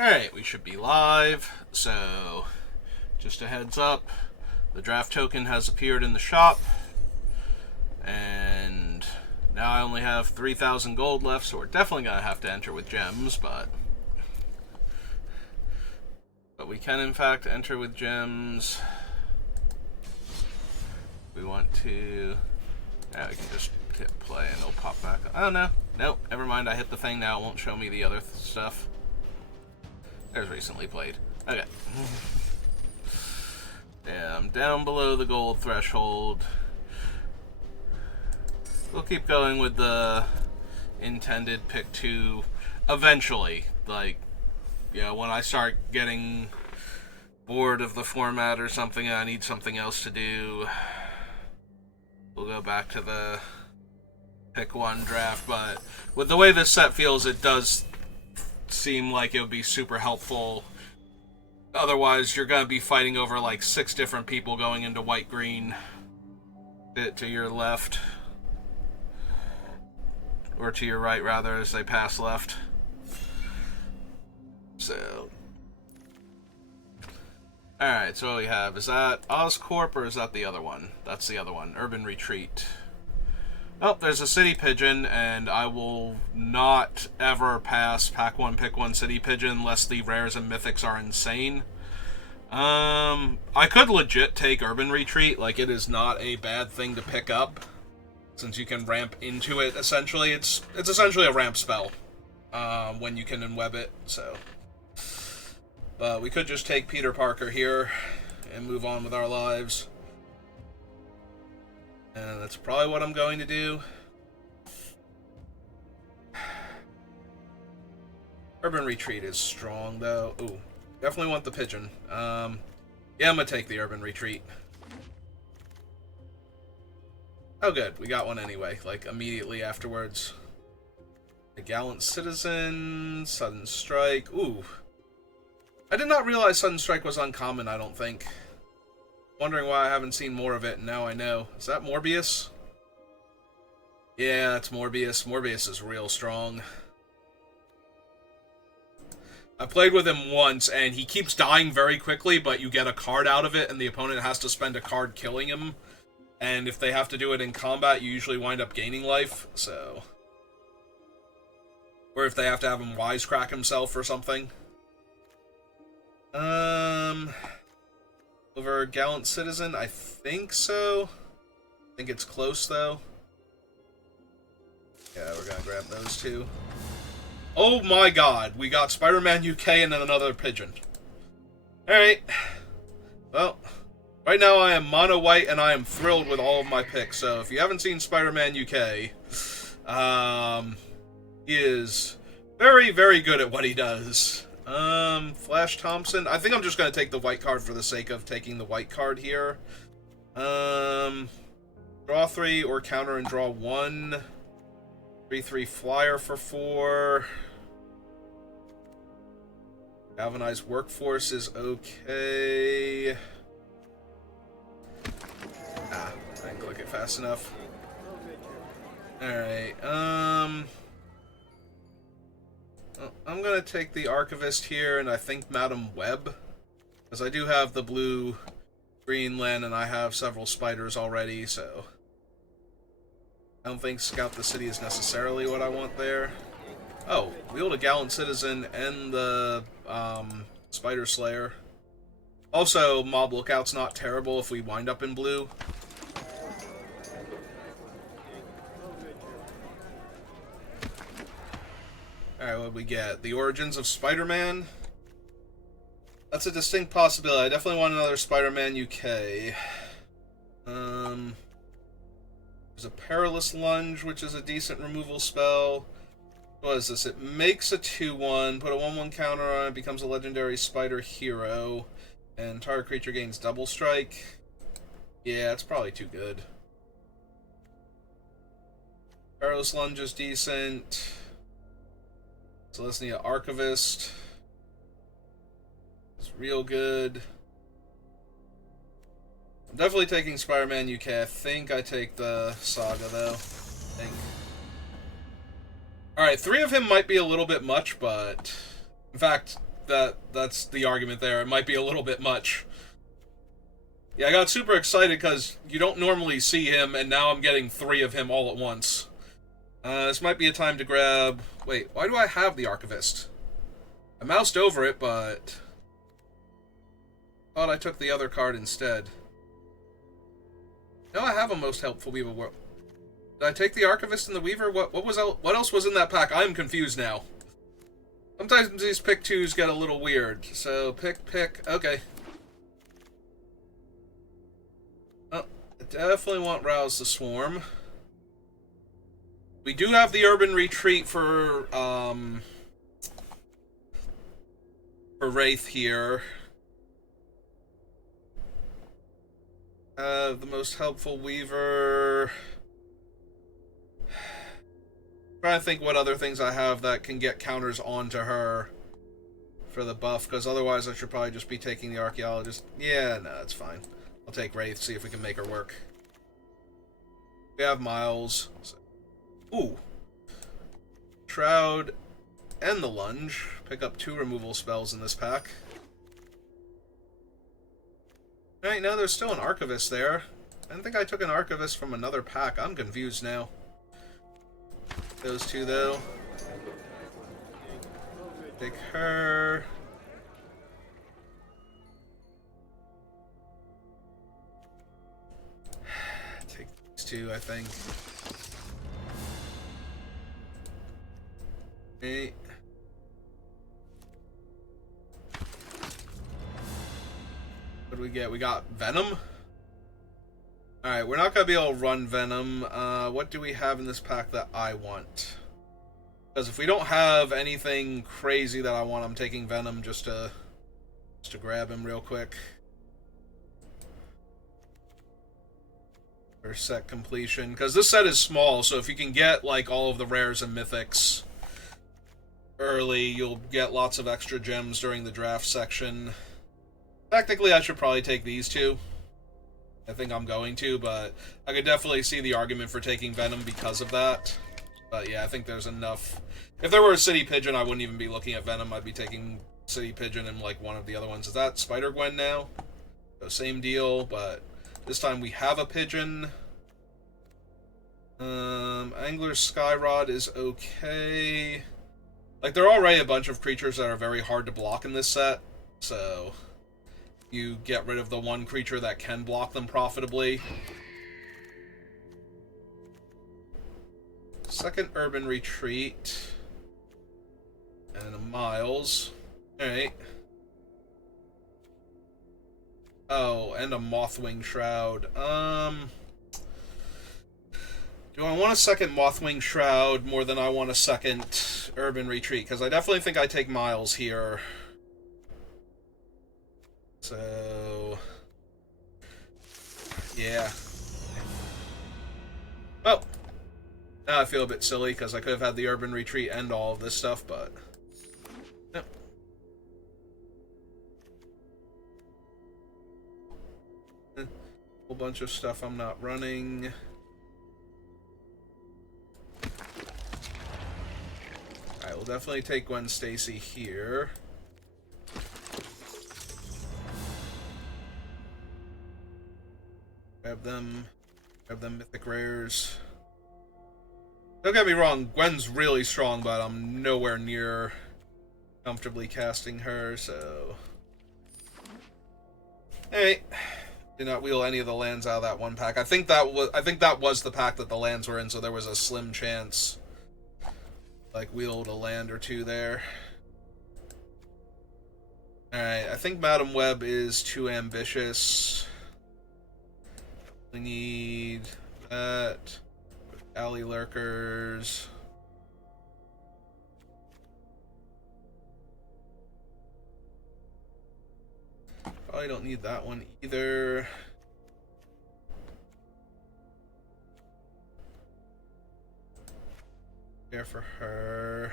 Alright, we should be live. So, just a heads up, the draft token has appeared in the shop, and now I only have 3,000 gold left, so we're definitely going to have to enter with gems, but we can in fact enter with gems. We want to... Yeah, we can just hit play and it'll pop back. Oh no, nope, never mind, I hit the thing now, it won't show me the other stuff. There's recently played. Okay. Yeah, I'm down below the gold threshold. We'll keep going with the intended pick 2 eventually. Like, you know, when I start getting bored of the format or something and I need something else to do, we'll go back to the pick 1 draft. But with the way this set feels, it does seem like it would be super helpful. Otherwise, you're going to be fighting over like 6 different people going into white-green to your left. Or to your right, rather, as they pass left. So. Alright, so what we have. Is that Oscorp or is that the other one? That's the other one. Urban Retreat. Oh, there's a City Pigeon, and I will not ever pass Pack 1 Pick 1 City Pigeon unless the rares and mythics are insane. I could legit take Urban Retreat, like it is not a bad thing to pick up, since you can ramp into it, essentially. It's essentially a ramp spell, when you can unweb it, so. But we could just take Peter Parker here, and move on with our lives. And that's probably what I'm going to do. Urban Retreat is strong, though. Ooh, definitely want the Pigeon. Yeah, I'm gonna take the Urban Retreat. Oh, good. We got one anyway, like, immediately afterwards. A Gallant Citizen, Sudden Strike. Ooh. I did not realize Sudden Strike was uncommon, I don't think. Wondering why I haven't seen more of it, and now I know. Is that Morbius? Yeah, it's Morbius. Morbius is real strong. I played with him once, and he keeps dying very quickly, but you get a card out of it, and the opponent has to spend a card killing him. And if they have to do it in combat, you usually wind up gaining life, so... Or if they have to have him wisecrack himself or something. Over Gallant Citizen? I think so. I think it's close, though. Yeah, we're gonna grab those two. Oh my god, we got Spider-Man UK and then another Pigeon. Alright. Well, right now I am mono white and I am thrilled with all of my picks, so if you haven't seen Spider-Man UK, he is very, very good at what he does. Flash Thompson. I think I'm just going to take the white card for the sake of taking the white card here. Draw 3 or counter and draw 1. 3/3 flyer for 4. Galvanized Workforce is okay. Ah, I didn't click it fast enough. Alright, I'm gonna take the Archivist here, and I think Madam Web, because I do have the blue green land, and I have several spiders already, so I don't think Scout the City is necessarily what I want there. Oh, wield a Gallant Citizen and the Spider Slayer. Also, Mob Lookout's not terrible if we wind up in blue. Alright, what we get? The Origins of Spider-Man? That's a distinct possibility. I definitely want another Spider-Man UK. There's a Perilous Lunge, which is a decent removal spell. What is this? It makes a 2/1, put a 1/1 counter on it, becomes a legendary spider hero, and target creature gains double strike. Yeah, it's probably too good. Perilous Lunge is decent. Celestia Archivist. It's real good. I'm definitely taking Spider-Man UK. I think I take the Saga, though. I think. Alright, 3 of him might be a little bit much, but... In fact, that's the argument there. It might be a little bit much. Yeah, I got super excited because you don't normally see him, and now I'm getting 3 of him all at once. This might be a time to grab... Wait, why do I have the Archivist? I moused over it, but... thought I took the other card instead. No, I have a Most Helpful Weaver. Did I take the Archivist and the Weaver? What else was in that pack? I'm confused now. Sometimes these pick 2s get a little weird. So, pick. Okay. Oh, I definitely want Rouse the Swarm. We do have the Urban Retreat for Wraith here. The Most Helpful Weaver. Trying to think what other things I have that can get counters onto her for the buff, because otherwise I should probably just be taking the Archaeologist. Yeah, no, that's fine. I'll take Wraith, see if we can make her work. We have Miles. So. Ooh. Shroud and the Lunge. Pick up 2 removal spells in this pack. Alright, now there's still an Archivist there. I don't think I took an Archivist from another pack. I'm confused now. Those 2, though. Take her. Take these 2, I think. Okay. What do we get? We got Venom. Alright, we're not going to be able to run Venom. What do we have in this pack that I want? Because if we don't have anything crazy that I want, I'm taking Venom just to grab him real quick. For set completion. Because this set is small, so if you can get like all of the rares and mythics early, you'll get lots of extra gems during the draft section. Technically, I should probably take these 2. I think I'm going to, but I could definitely see the argument for taking Venom because of that. But yeah, I think there's enough. If there were a City Pigeon, I wouldn't even be looking at Venom. I'd be taking City Pigeon and like one of the other ones. Is that Spider-Gwen now? So same deal, but this time we have a Pigeon. Angler's Skyrod is okay. Like, there are already a bunch of creatures that are very hard to block in this set, so you get rid of the one creature that can block them profitably. Second Urban Retreat. And a Miles. Alright. Oh, and a Mothwing Shroud. Do I want a second Mothwing Shroud more than I want a second Urban Retreat? Because I definitely think I take Miles here. So... yeah. Well, now I feel a bit silly because I could have had the Urban Retreat and all of this stuff, but... yep. A whole bunch of stuff I'm not running. Alright, we'll definitely take Gwen Stacy here. Grab them mythic rares. Don't get me wrong, Gwen's really strong, but I'm nowhere near comfortably casting her, so... Alright. Did not wheel any of the lands out of that one pack. I think that was the pack that the lands were in, so there was a slim chance. Like, wheeled a land or 2 there. Alright, I think Madam Web is too ambitious. We need that. Alley Lurkers. Probably don't need that one either. There for her.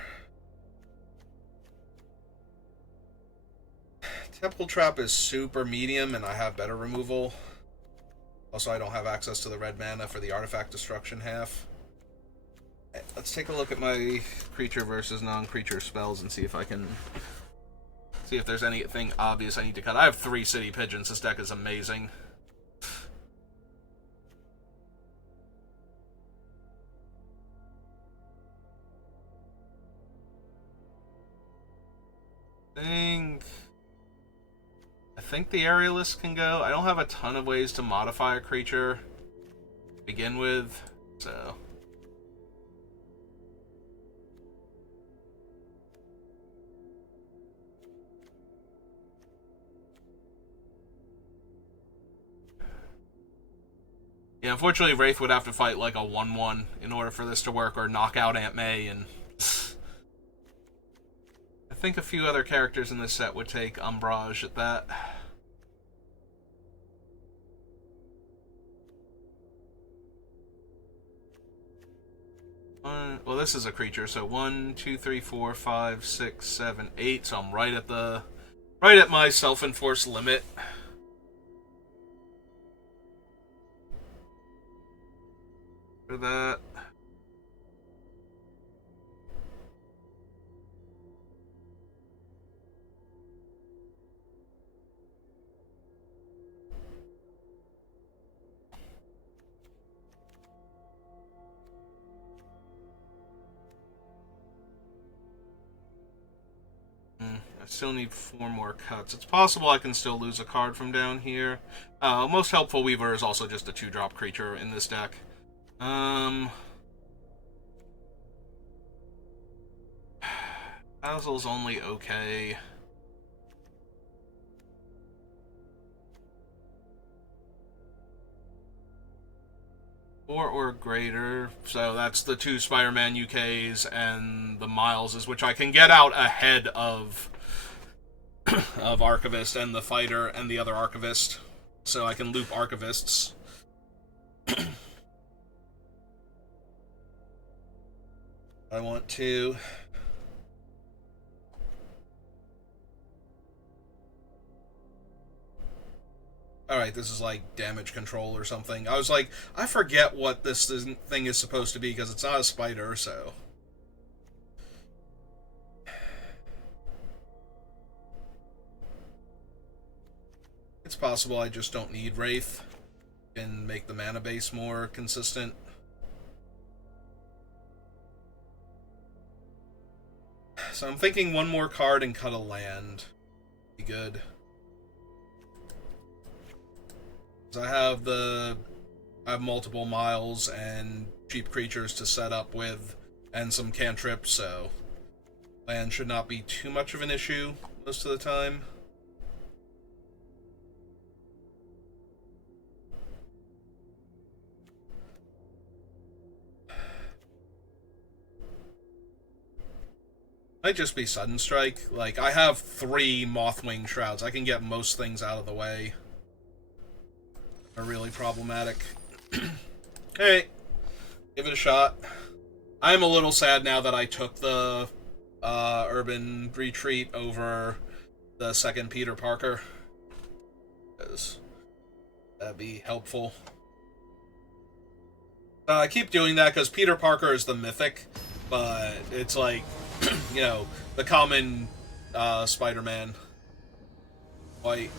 Temple Trap is super medium and I have better removal. Also, I don't have access to the red mana for the artifact destruction half. Let's take a look at my creature versus non-creature spells and see if I can See if there's anything obvious I need to cut. I have 3 city pigeons. This deck is amazing. I think the aerialist can go. I don't have a ton of ways to modify a creature to begin with, so... Yeah, unfortunately, Wraith would have to fight like a 1-1 in order for this to work, or knock out Aunt May, and... I think a few other characters in this set would take umbrage at that. Well, this is a creature, so 1, 2, 3, 4, 5, 6, 7, 8, so I'm right at my self-enforced limit. For that. I still need 4 more cuts. It's possible I can still lose a card from down here. Most Helpful Weaver is also just a 2-drop creature in this deck. Basil's only okay. Or greater. So that's the 2 Spider-Man UKs and the Mileses, which I can get out ahead of Archivist and the Fighter and the other Archivist. So I can loop Archivists. I want to... Alright, this is like damage control or something. I was like, I forget what this thing is supposed to be because it's not a spider, so... It's possible I just don't need Wraith and make the mana base more consistent. So I'm thinking 1 more card and cut a land. Be good. I have multiple Miles and cheap creatures to set up with, and some cantrips, so land should not be too much of an issue most of the time. Might just be Sudden Strike. Like, I have 3 Mothwing Shrouds. I can get most things out of the way. Are really problematic. Hey, give it a shot. I'm a little sad now that I took the Urban Retreat over the second Peter Parker, because that'd be helpful. I keep doing that because Peter Parker is the mythic, but it's like, you know, the common Spider-Man. White.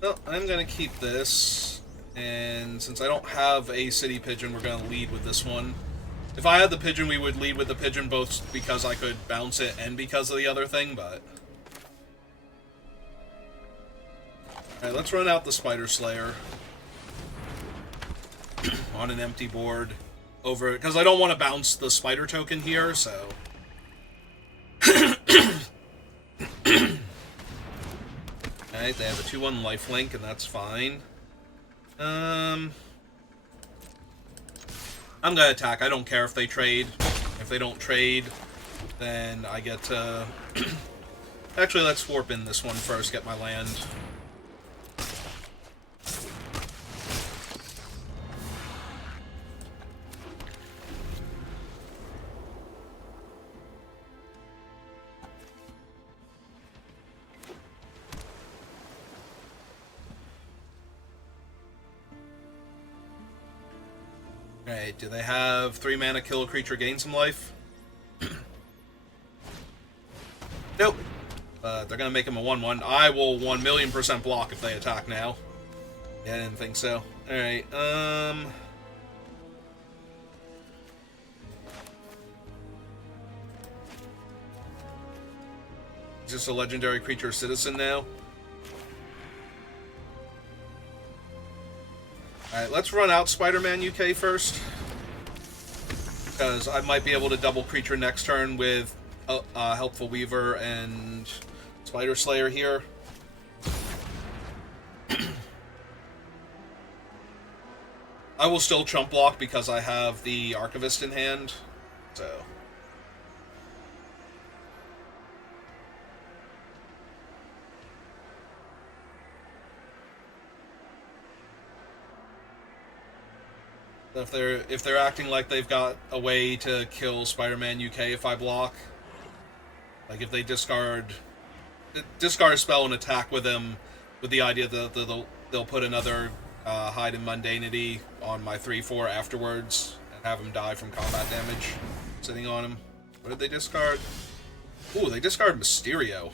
Well, I'm gonna keep this, and since I don't have a city pigeon, we're gonna lead with this one. If I had the pigeon, we would lead with the pigeon, both because I could bounce it and because of the other thing, but... Alright, let's run out the Spider Slayer on an empty board over, because I don't want to bounce the spider token here, so... Alright, they have a 2-1 lifelink, and that's fine. I'm gonna attack. I don't care if they trade. If they don't trade, then I get to... Actually, let's warp in this one first, get my land. Alright, do they have 3 mana kill a creature, gain some life? Nope. But they're gonna make him a 1/1. I will 1,000,000% block if they attack now. Yeah, I didn't think so. Alright, Is this a legendary creature citizen now? Alright, let's run out Spider-Man UK first. Because I might be able to double creature next turn with Helpful Weaver and Spider Slayer here. I will still chump block because I have the Archivist in hand, so... If they're acting like they've got a way to kill Spider-Man UK if I block, like if they discard a spell and attack with him, with the idea that they'll put another Hide in Mundanity on my 3/4 afterwards and have him die from combat damage sitting on him. What did they discard? Ooh, they discard Mysterio.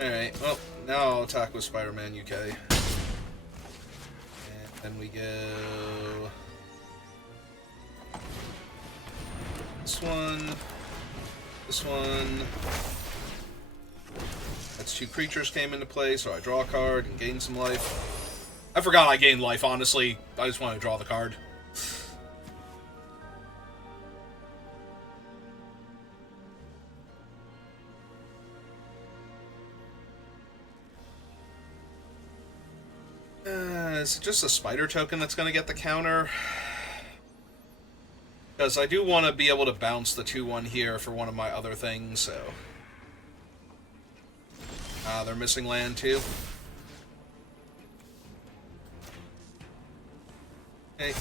Alright, well, now I'll attack with Spider-Man UK. And then we go... This one... This one... That's 2 creatures came into play, so I draw a card and gain some life. I forgot I gained life, honestly. I just wanted to draw the card. Is it just a spider token that's going to get the counter? Because I do want to be able to bounce the 2/1 here for one of my other things, so... they're missing land too. Okay.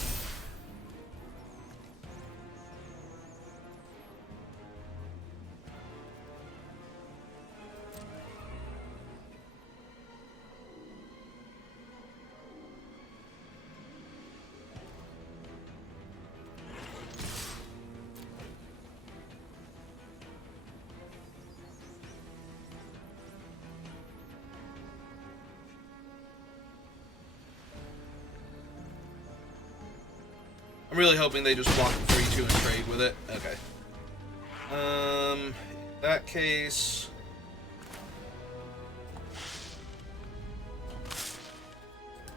I'm really hoping they just block the 3/2 and trade with it. Okay. In that case...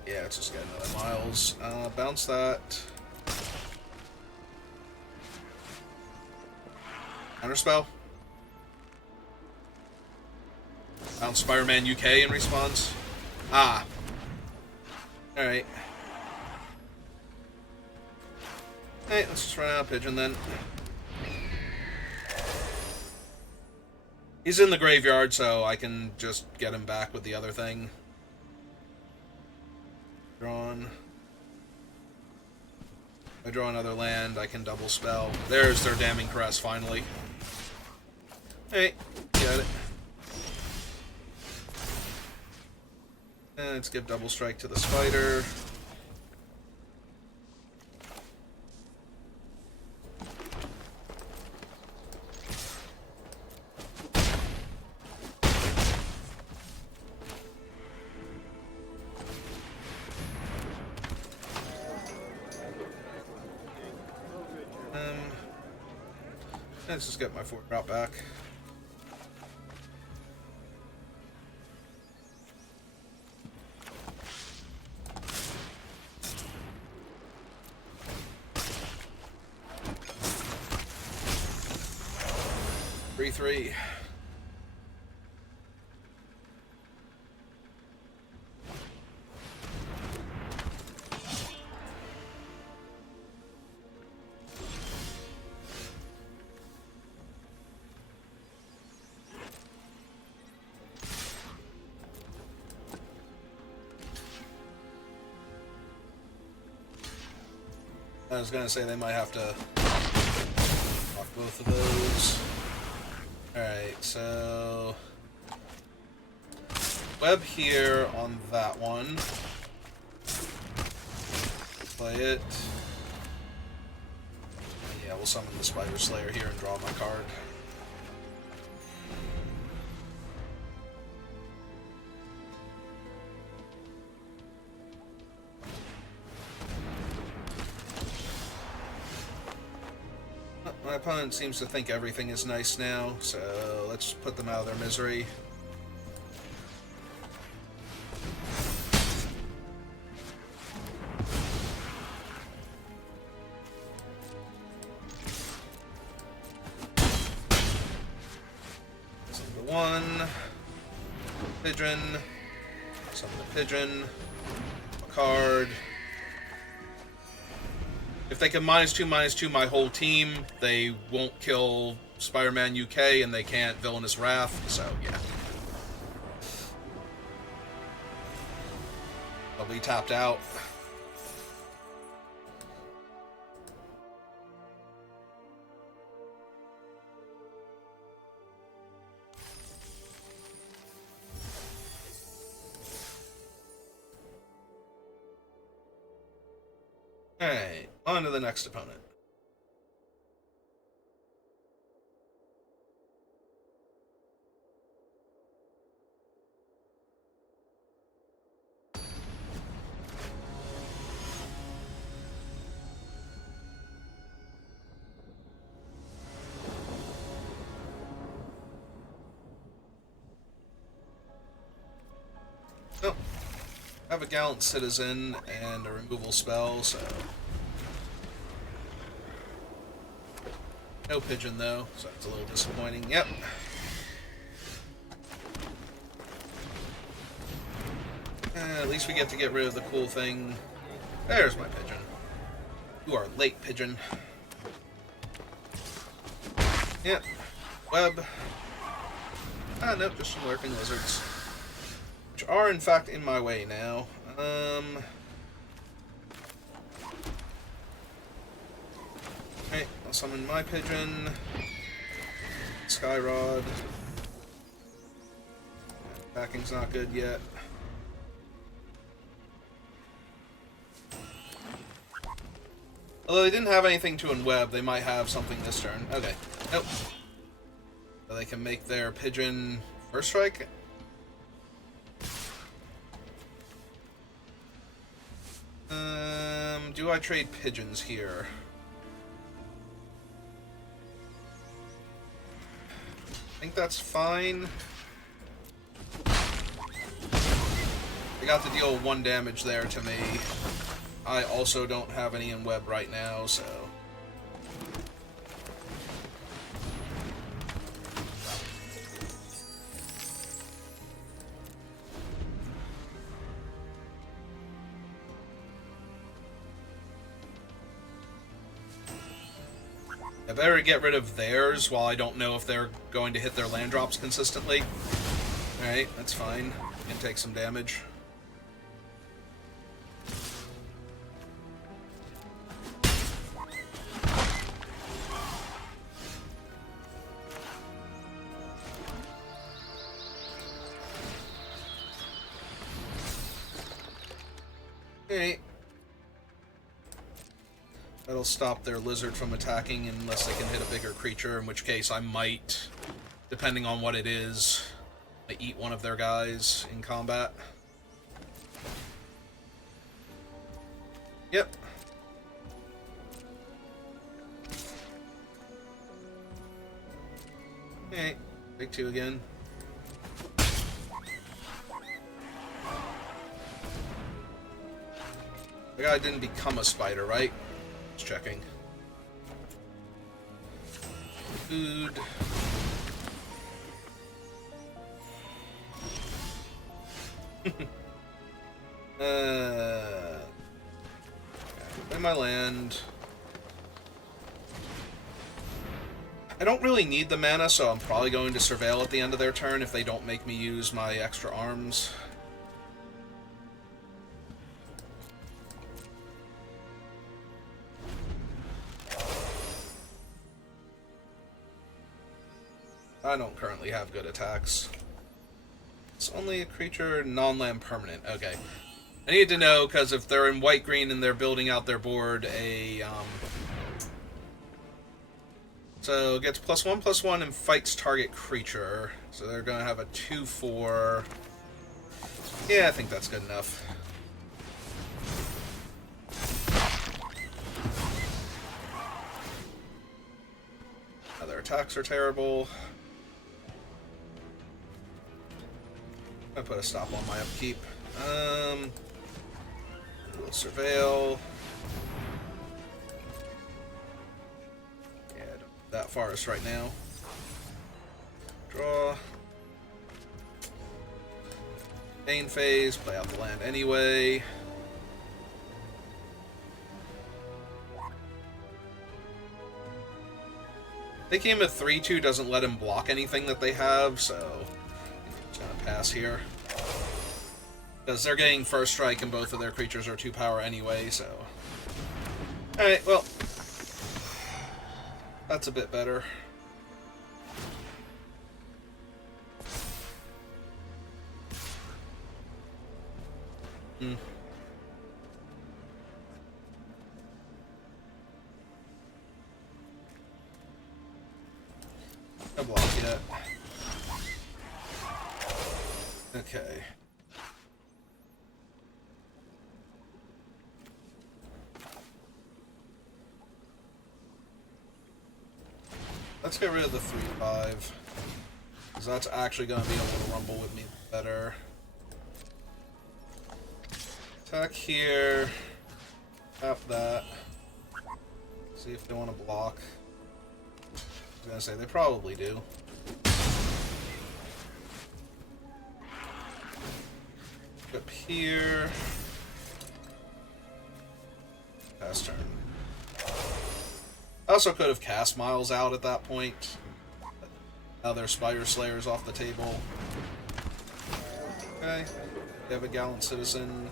Yeah, let's just get another Miles. Bounce that. Counterspell. Bounce Spider-Man UK in response. Ah. Alright. Hey, let's just run out of Pigeon then. He's in the graveyard, so I can just get him back with the other thing. Drawn. If I draw another land, I can double spell. There's their Damning Caress, finally. Hey, got it. And let's give double strike to the spider. Let's just get my 4-drop back. Three. I was gonna say they might have to block both of those. Alright, so... web here on that one. Play it. Yeah, we'll summon the Spider Slayer here and draw my card. My opponent seems to think everything is nice now, so let's put them out of their misery. Summon the one. Pigeon. Summon the pigeon. A card. If they can -2/-2 my whole team, they won't kill Spider-Man UK, and they can't Villainous Wrath, so yeah. They'll be tapped out. Alright, on to the next opponent. Oh, I have a Gallant Citizen and a removal spell, so... No pigeon, though, so it's a little disappointing. Yep. At least we get to get rid of the cool thing. There's my pigeon. You are late, pigeon. Yep. Web. Ah, nope, just some lurking lizards. Which are, in fact, in my way now. Okay, I'll summon my pigeon. Skyrod. Backing's not good yet. Although they didn't have anything to unweb, they might have something this turn. Okay. Nope. So they can make their pigeon first strike. Do I trade pigeons here? I think that's fine. They got to deal 1 damage there to me. I also don't have any in web right now, so... I better get rid of theirs while I don't know if they're going to hit their land drops consistently. Alright, that's fine. Can take some damage. Alright. That'll stop their lizard from attacking unless they can hit a bigger creature, in which case I might, depending on what it is, eat one of their guys in combat. Yep. Alright, big 2 again. The guy didn't become a spider, right? Just checking. Food. Play my land. I don't really need the mana, so I'm probably going to Surveil at the end of their turn if they don't make me use my extra arms. I don't currently have good attacks. It's only a creature, non-land permanent. Okay. I need to know, because if they're in white-green and they're building out their board, so it gets +1/+1 and fights target creature. So they're going to have a 2/4. Yeah, I think that's good enough. Now their attacks are terrible. I put a stop on my upkeep. We'll surveil. Yeah, that forest right now. Draw. Main phase, play out the land anyway. Thinking a 3/2 doesn't let him block anything that they have, so I'm just gonna pass here. Because they're getting first strike and both of their creatures are 2 power anyway, so. Alright, well. That's a bit better. No block yet. Okay. Let's get rid of the 3/5. Because that's actually going to be able to rumble with me better. Attack here. Tap that. See if they want to block. I was going to say, they probably do. Up here. Pass turn. I also could have cast Miles out at that point. Now their Spider Slayer's off the table. Okay. They have a Gallant Citizen.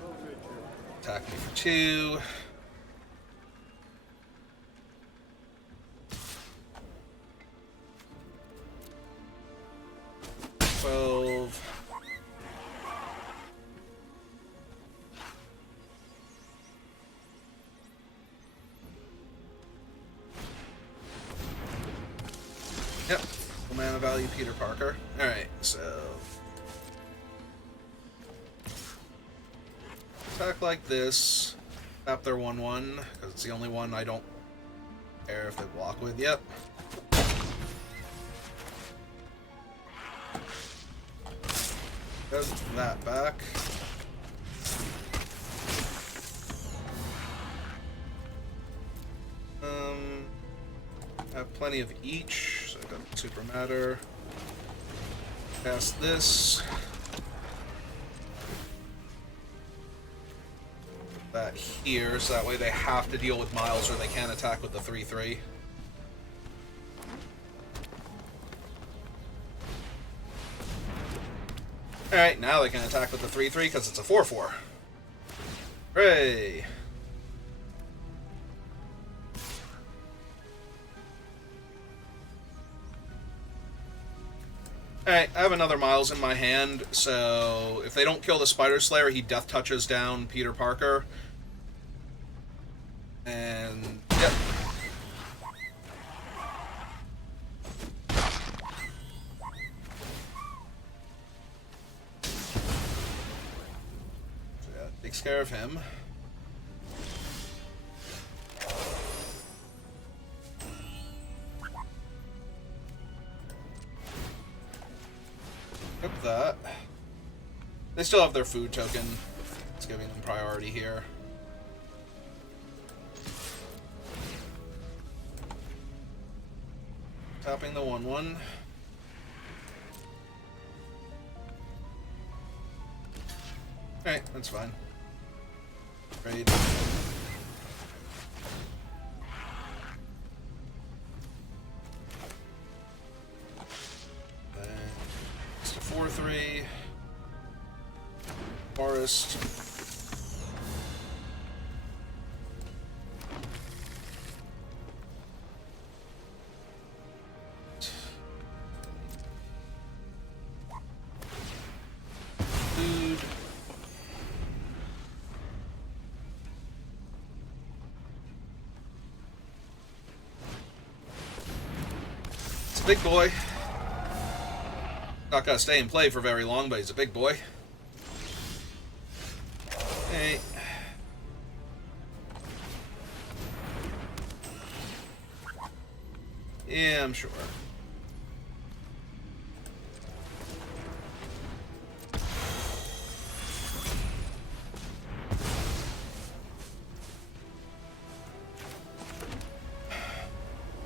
Attack me for 2. Yep. Full mana value, Peter Parker. Alright, so. Attack like this. Tap their 1/1, because it's the only one I don't care if they block with. Yep. Does that back. I have plenty of each, so it doesn't super matter. Cast this. That here, so that way they have to deal with Miles or they can't attack with the 3/3. Alright, now they can attack with the 3/3 because it's a 4/4. Hooray! Alright, I have another Miles in my hand, so if they don't kill the Spider Slayer, he death touches down Peter Parker. And, yep. So yeah, takes care of him. That. They still have their food token. It's giving them priority here. Tapping the 1/1. Alright, that's fine. Trade. Then it's a 4/3. Forest. big boy. Not gonna stay in play for very long, but he's a big boy. Hey. Yeah, I'm sure.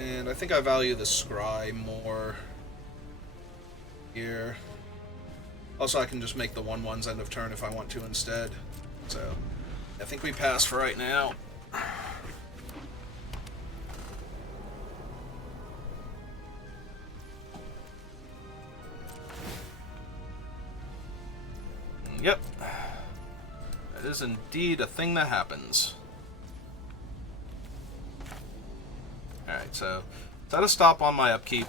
And I think I value the scry more here. Also, I can just make the 1/1s end of turn if I want to instead. So, I think we pass for right now. Yep. That is indeed a thing that happens. Alright, so set a stop on my upkeep,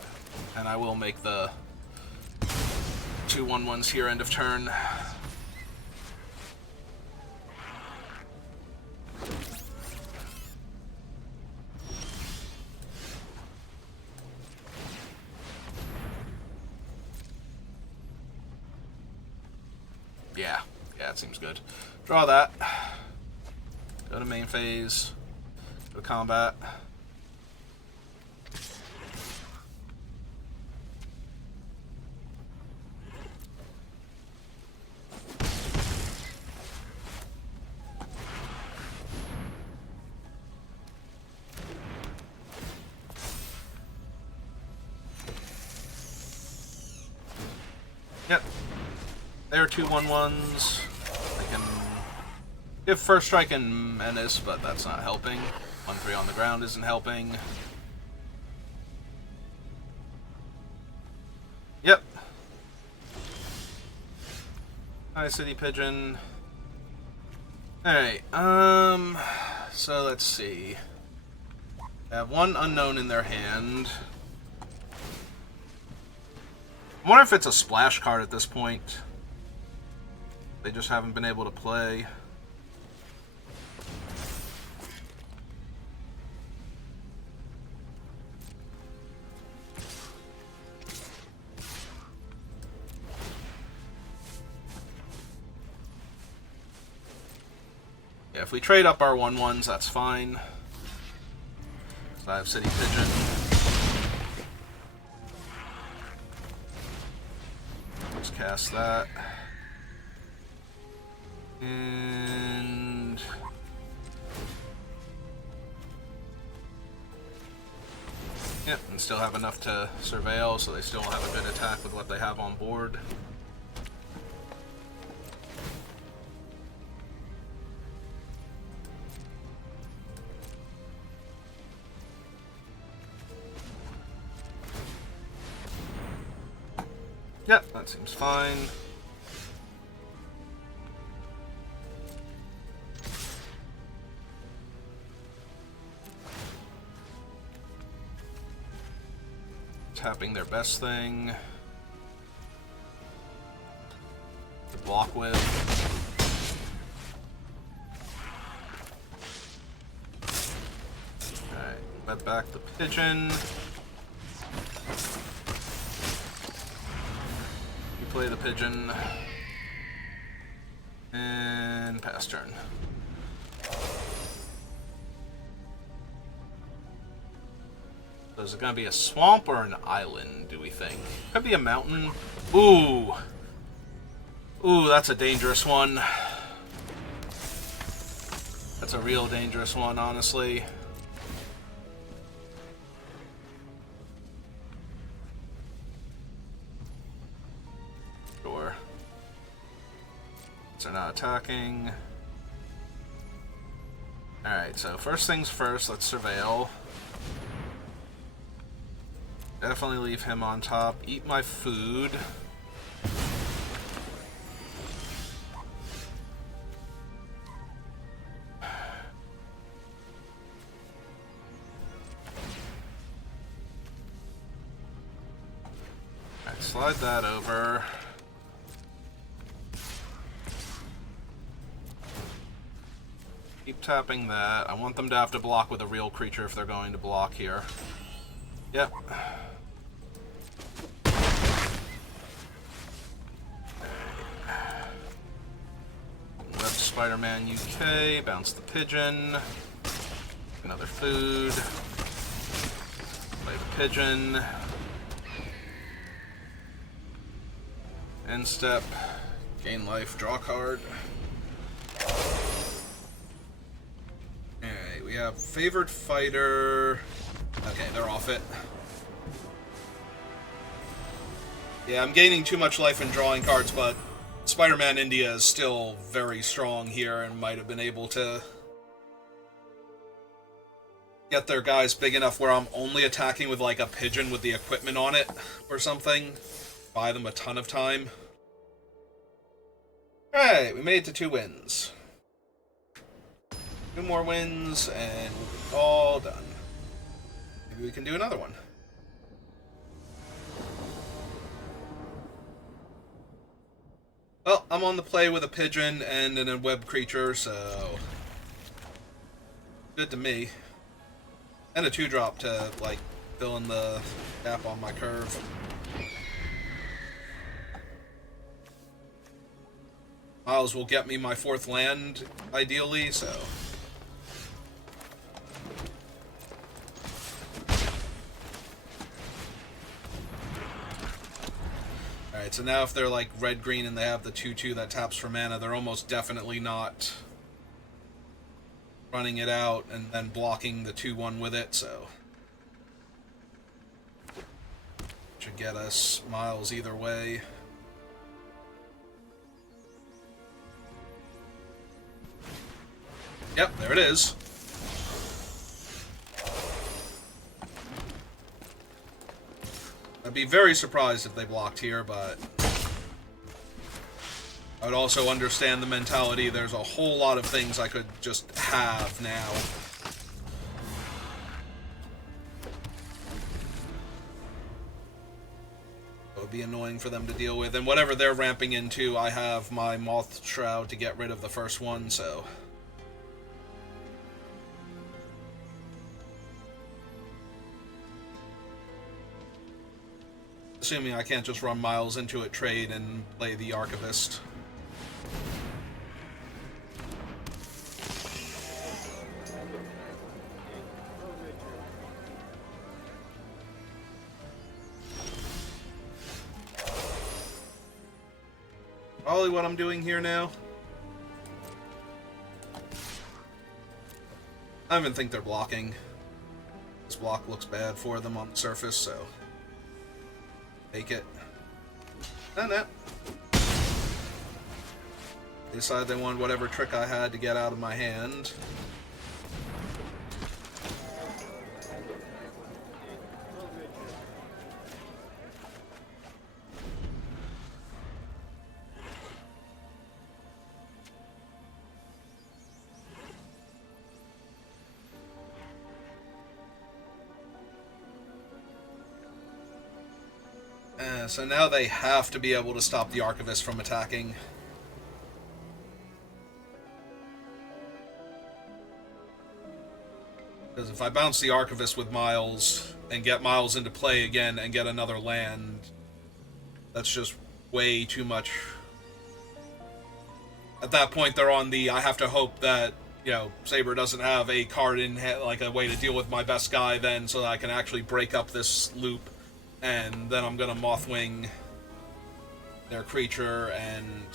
and I will make the 2 1/1s here end of turn. Yeah, it seems good. Draw that. Go to main phase. Go to combat. Yep. There are 2 1/1s. I can give First Strike and Menace, but that's not helping. 1/3 on the ground isn't helping. Yep. Hi, City Pigeon. Alright, so let's see. They have 1 unknown in their hand. I wonder if it's a splash card at this point. They just haven't been able to play. Yeah, if we trade up our 1/1s, that's fine. So I have City Pigeon. Let's cast that. And yep, and still have enough to surveil, so they still have a good attack with what they have on board. Yep, that seems fine. Tapping their best thing to block with. Alright, bet back the pigeon. You play the pigeon. And pass turn. So is it going to be a swamp or an island, do we think? Could be a mountain. Ooh. Ooh, that's a dangerous one. That's a real dangerous one, honestly. Sure. They're not attacking. Alright, so first things first, let's surveil. Definitely leave him on top. Eat my food. Alright, slide that over. Keep tapping that. I want them to have to block with a real creature if they're going to block here. Yep. Spider-Man UK, bounce the pigeon. Another food. Play the pigeon. End step. Gain life, draw card. Alright, we have favored fighter. Okay, they're off it. Yeah, I'm gaining too much life in drawing cards, but Spider-Man India is still very strong here and might have been able to get their guys big enough where I'm only attacking with like a pigeon with the equipment on it or something. Buy them a ton of time. Alright, we made it to 2 wins. 2 more wins and we're all done. Maybe we can do another one. Well, I'm on the play with a pigeon and a web creature, so good to me. And a 2-drop to, like, fill in the gap on my curve. Miles will get me my 4th land, ideally, so... Alright, so now if they're like red-green and they have the 2/2 that taps for mana, they're almost definitely not running it out and then blocking the 2/1 with it, so... Should get us Miles either way. Yep, there it is. I'd be very surprised if they blocked here, but I would also understand the mentality. There's a whole lot of things I could just have now. It would be annoying for them to deal with. And whatever they're ramping into, I have my Moth Shroud to get rid of the first one, so... Assuming I can't just run Miles into it, trade, and play the Archivist. Probably what I'm doing here now. I don't even think they're blocking. This block looks bad for them on the surface, so... Take it. No. They decided they wanted whatever trick I had to get out of my hand. So now they have to be able to stop the Archivist from attacking. Because if I bounce the Archivist with Miles and get Miles into play again and get another land, that's just way too much. At that point, they're on the, I have to hope that, you know, Saber doesn't have a card in hand, like a way to deal with my best guy then, so that I can actually break up this loop. And then I'm gonna Mothwing their creature, and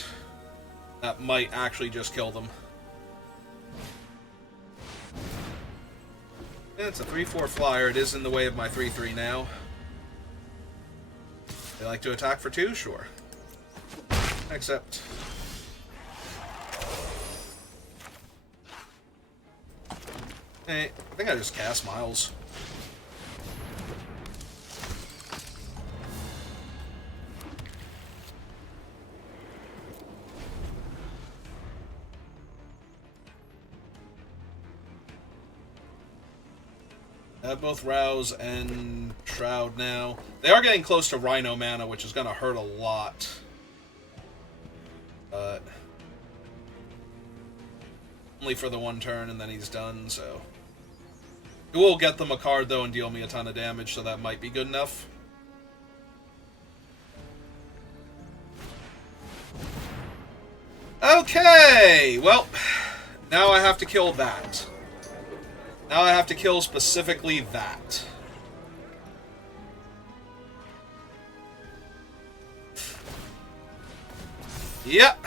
that might actually just kill them. Yeah, it's a 3/4 flyer. It is in the way of my 3/3 now. They like to attack for 2? Sure. Except... Hey, I think I just cast Miles. I have both Rouse and Shroud now. They are getting close to Rhino mana, which is going to hurt a lot. But... only for the 1 turn, and then he's done, so... It will get them a card, though, and deal me a ton of damage, so that might be good enough. Okay, well, now I have to kill that. Now I have to kill specifically that. Yep.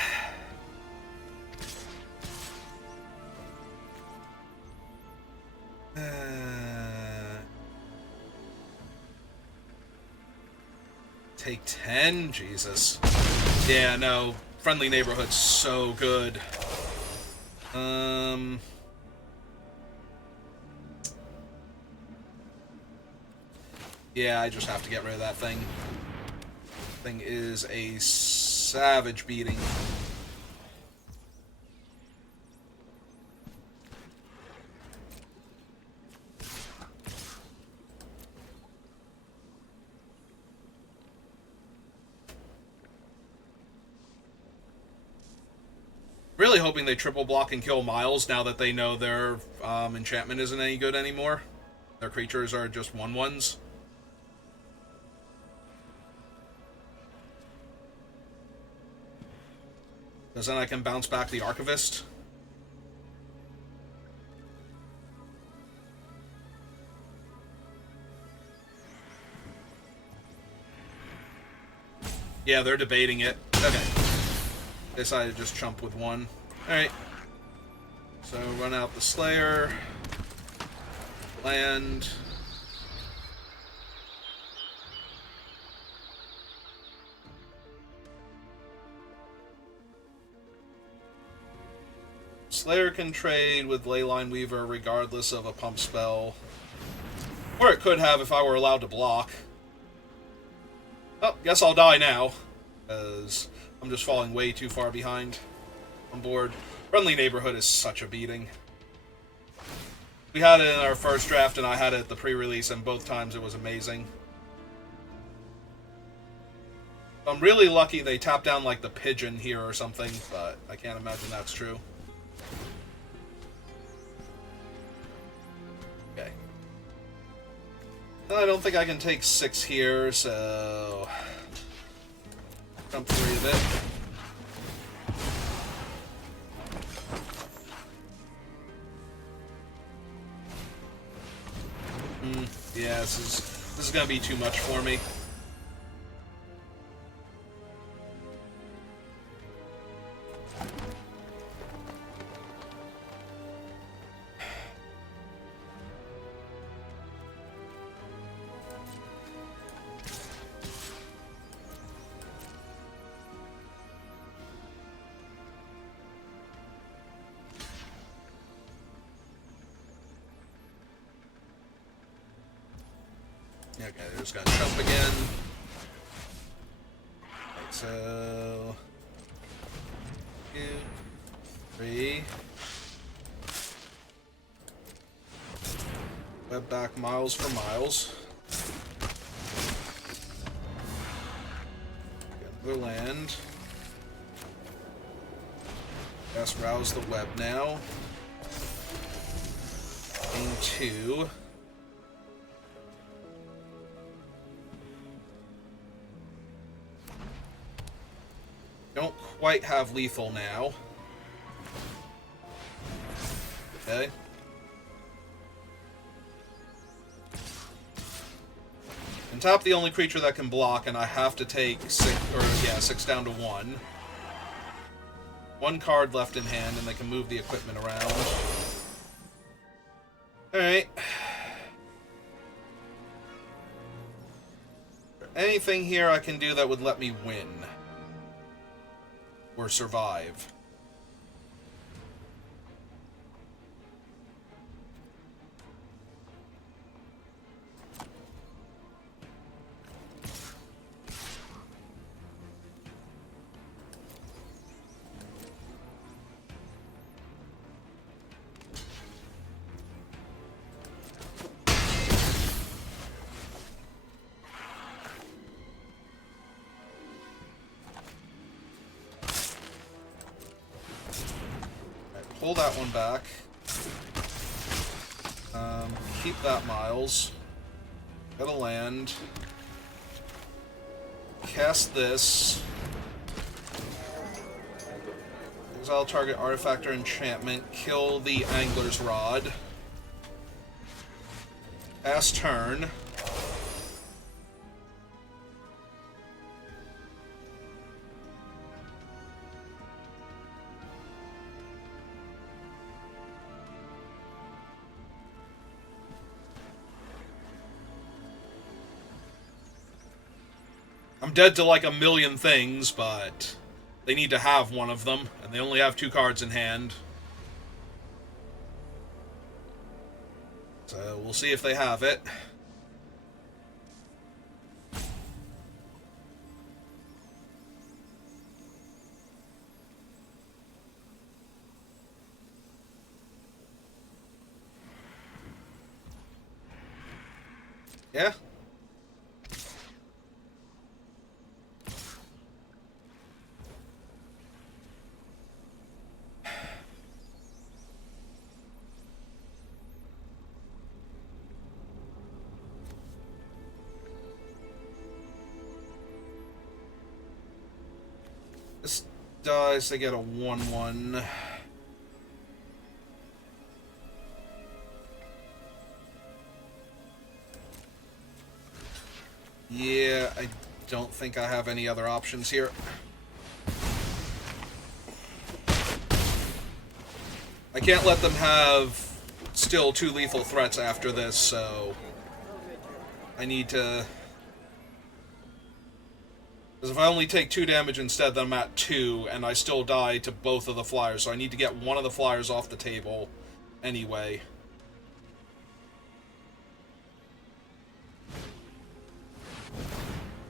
Take 10? Jesus. Yeah, no. Friendly Neighborhood's so good. Yeah, I just have to get rid of that thing. Thing is a savage beating. Really hoping they triple block and kill Miles now that they know their enchantment isn't any good anymore. Their creatures are just 1/1s. Because then I can bounce back the Archivist. Yeah, they're debating it. Okay. Decided to just chump with one. Alright. So run out the Slayer. Land. Slayer can trade with Leyline Weaver regardless of a pump spell. Or it could have if I were allowed to block. Oh, guess I'll die now. Because I'm just falling way too far behind on board. Friendly Neighborhood is such a beating. We had it in our first draft, and I had it at the pre-release, and both times it was amazing. I'm really lucky they tapped down, like, the Pigeon here or something, but I can't imagine that's true. Okay. I don't think I can take 6 here, so... jump 3 of it. Yeah, this is gonna be too much for me. Okay, they're just gonna jump again. Right, so 2, 3. Web back Miles for Miles. Get another land. Just rouse the web now. Gain 2. Don't quite have lethal now. Okay. And top the only creature that can block, and I have to take 6 down to 1. 1 card left in hand, and they can move the equipment around. Alright. Anything here I can do that would let me win. Or survive. Pull that one back. Keep that Miles. Get a land. Cast this. Exile target artifact or enchantment. Kill the Angler's Rod. Pass turn. I'm dead to like a million things, but they need to have one of them, and they only have 2 cards in hand. So we'll see if they have it. Yeah. This dies, they get a 1/1. Yeah, I don't think I have any other options here. I can't let them have still 2 lethal threats after this, so I need to... Because if I only take 2 damage instead, then I'm at 2, and I still die to both of the flyers, so I need to get one of the flyers off the table anyway.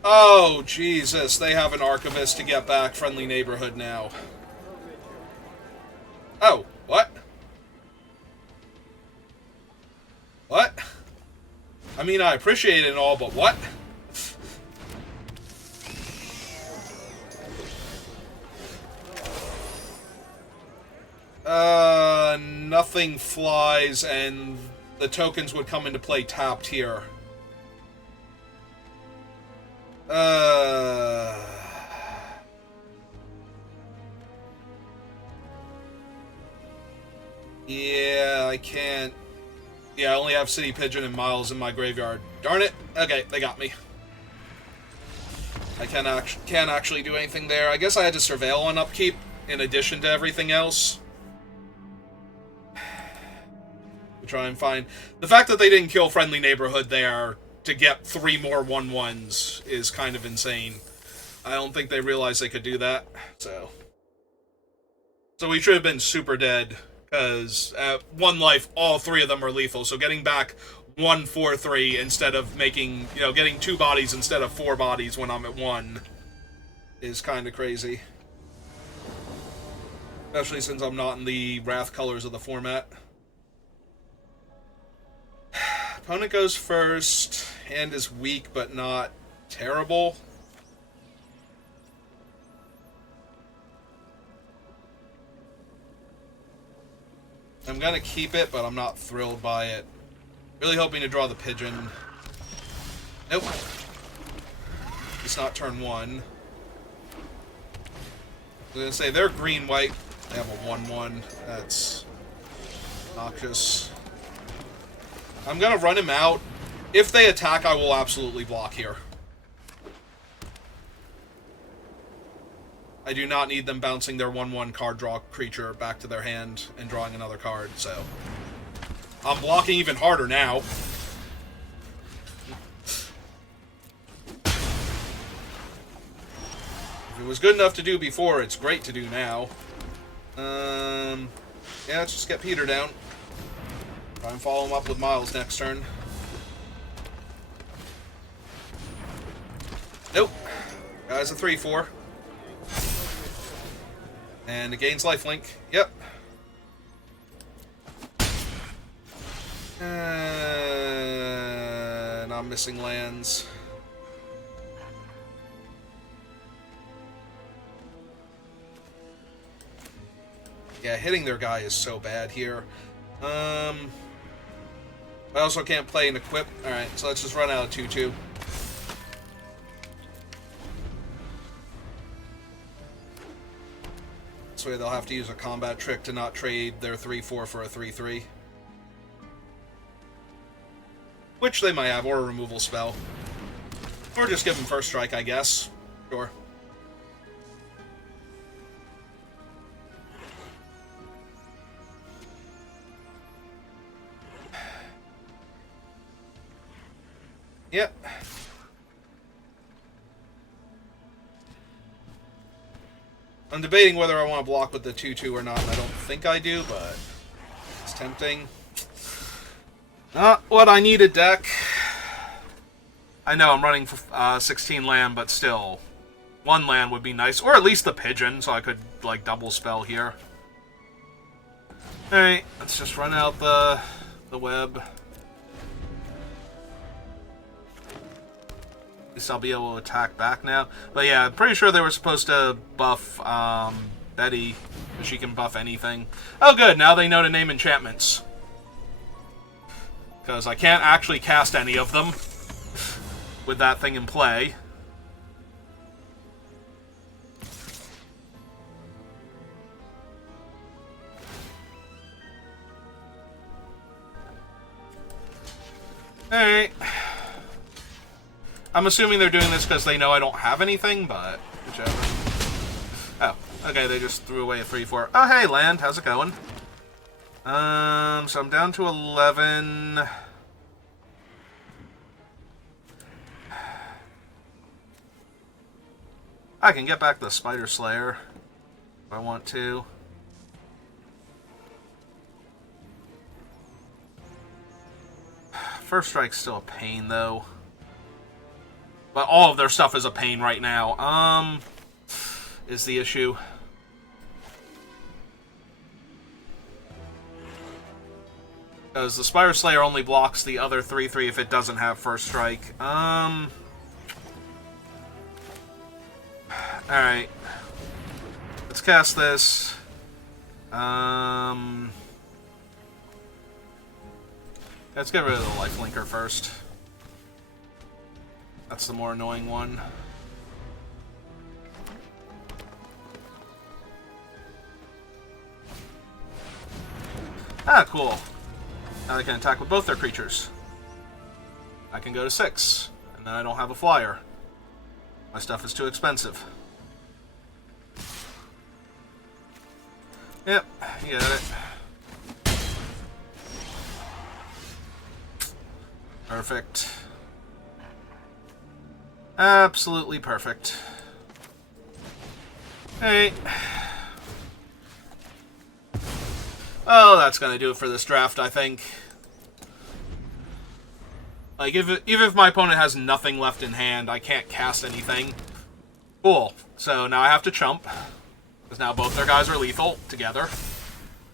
Oh, Jesus, they have an Archivist to get back Friendly Neighborhood now. Oh, what? What? I mean, I appreciate it and all, but what? Nothing flies, and the tokens would come into play tapped here. Yeah, I can't. Yeah, I only have City Pigeon and Miles in my graveyard. Darn it. Okay, they got me. I can't actually do anything there. I guess I had to Surveil on upkeep in addition to everything else. To try and find... The fact that they didn't kill Friendly Neighborhood there to get 3 more 1/1s is kind of insane. I don't think they realized they could do that, so... So we should have been super dead, because at 1 life, all 3 of them are lethal, so getting back 1/4/3 instead of making, you know, getting 2 bodies instead of 4 bodies when I'm at 1 is kind of crazy. Especially since I'm not in the Wrath colors of the format. Opponent goes first. Hand is weak, but not terrible. I'm gonna keep it, but I'm not thrilled by it. Really hoping to draw the pigeon. Nope. It's not turn 1. I was gonna say, they're green-white. They have a 1/1. That's noxious. I'm gonna run him out. If they attack, I will absolutely block here. I do not need them bouncing their 1/1 card draw creature back to their hand and drawing another card, so... I'm blocking even harder now. If it was good enough to do before, it's great to do now. Yeah, let's just get Peter down. Try and follow him up with Miles next turn. Nope. Guy's a 3/4. And it gains lifelink. Yep. And I'm missing lands. Yeah, hitting their guy is so bad here. I also can't play an equip. Alright, so let's just run out of 2/2. This way they'll have to use a combat trick to not trade their 3-4 for a 3-3. Which they might have, or a removal spell. Or just give them first strike, I guess. Sure. Yep. I'm debating whether I want to block with the 2-2 or not, and I don't think I do, but it's tempting. Not what I need a deck. I know I'm running 16 land, but still, 1 land would be nice, or at least the pigeon, so I could like double spell here. All right, let's just run out the web. At least I'll be able to attack back now. But yeah, I'm pretty sure they were supposed to buff Betty. She can buff anything. Oh good, now they know to name enchantments. Because I can't actually cast any of them with that thing in play. Alright. I'm assuming they're doing this because they know I don't have anything, but whichever. Oh, okay, they just threw away a 3-4. Oh, hey, land, how's it going? So I'm down to 11. I can get back the Spider Slayer if I want to. First strike's still a pain, though. But all of their stuff is a pain right now. Is the issue. Because the Spire Slayer only blocks the other 3-3 if it doesn't have first strike. Alright. Let's cast this. Let's get rid of the lifelinker first. That's the more annoying one. Ah, cool. Now they can attack with both their creatures. I can go to 6, and then I don't have a flyer. My stuff is too expensive. Yep, you got it. Perfect. Absolutely perfect. Hey. Oh, that's gonna do it for this draft, I think. Like, even if my opponent has nothing left in hand, I can't cast anything. Cool. So now I have to chump. Because now both their guys are lethal together.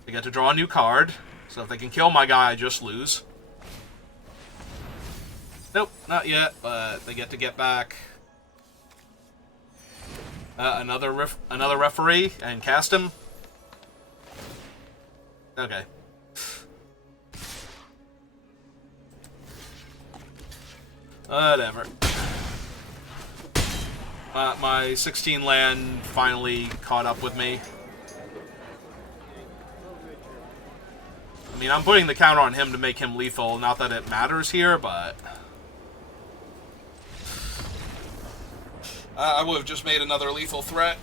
They get to draw a new card. So if they can kill my guy, I just lose. Nope, not yet, but they get to get back another referee and cast him. Okay. Whatever. My 16 land finally caught up with me. I mean, I'm putting the counter on him to make him lethal. Not that it matters here, but... I would have just made another lethal threat.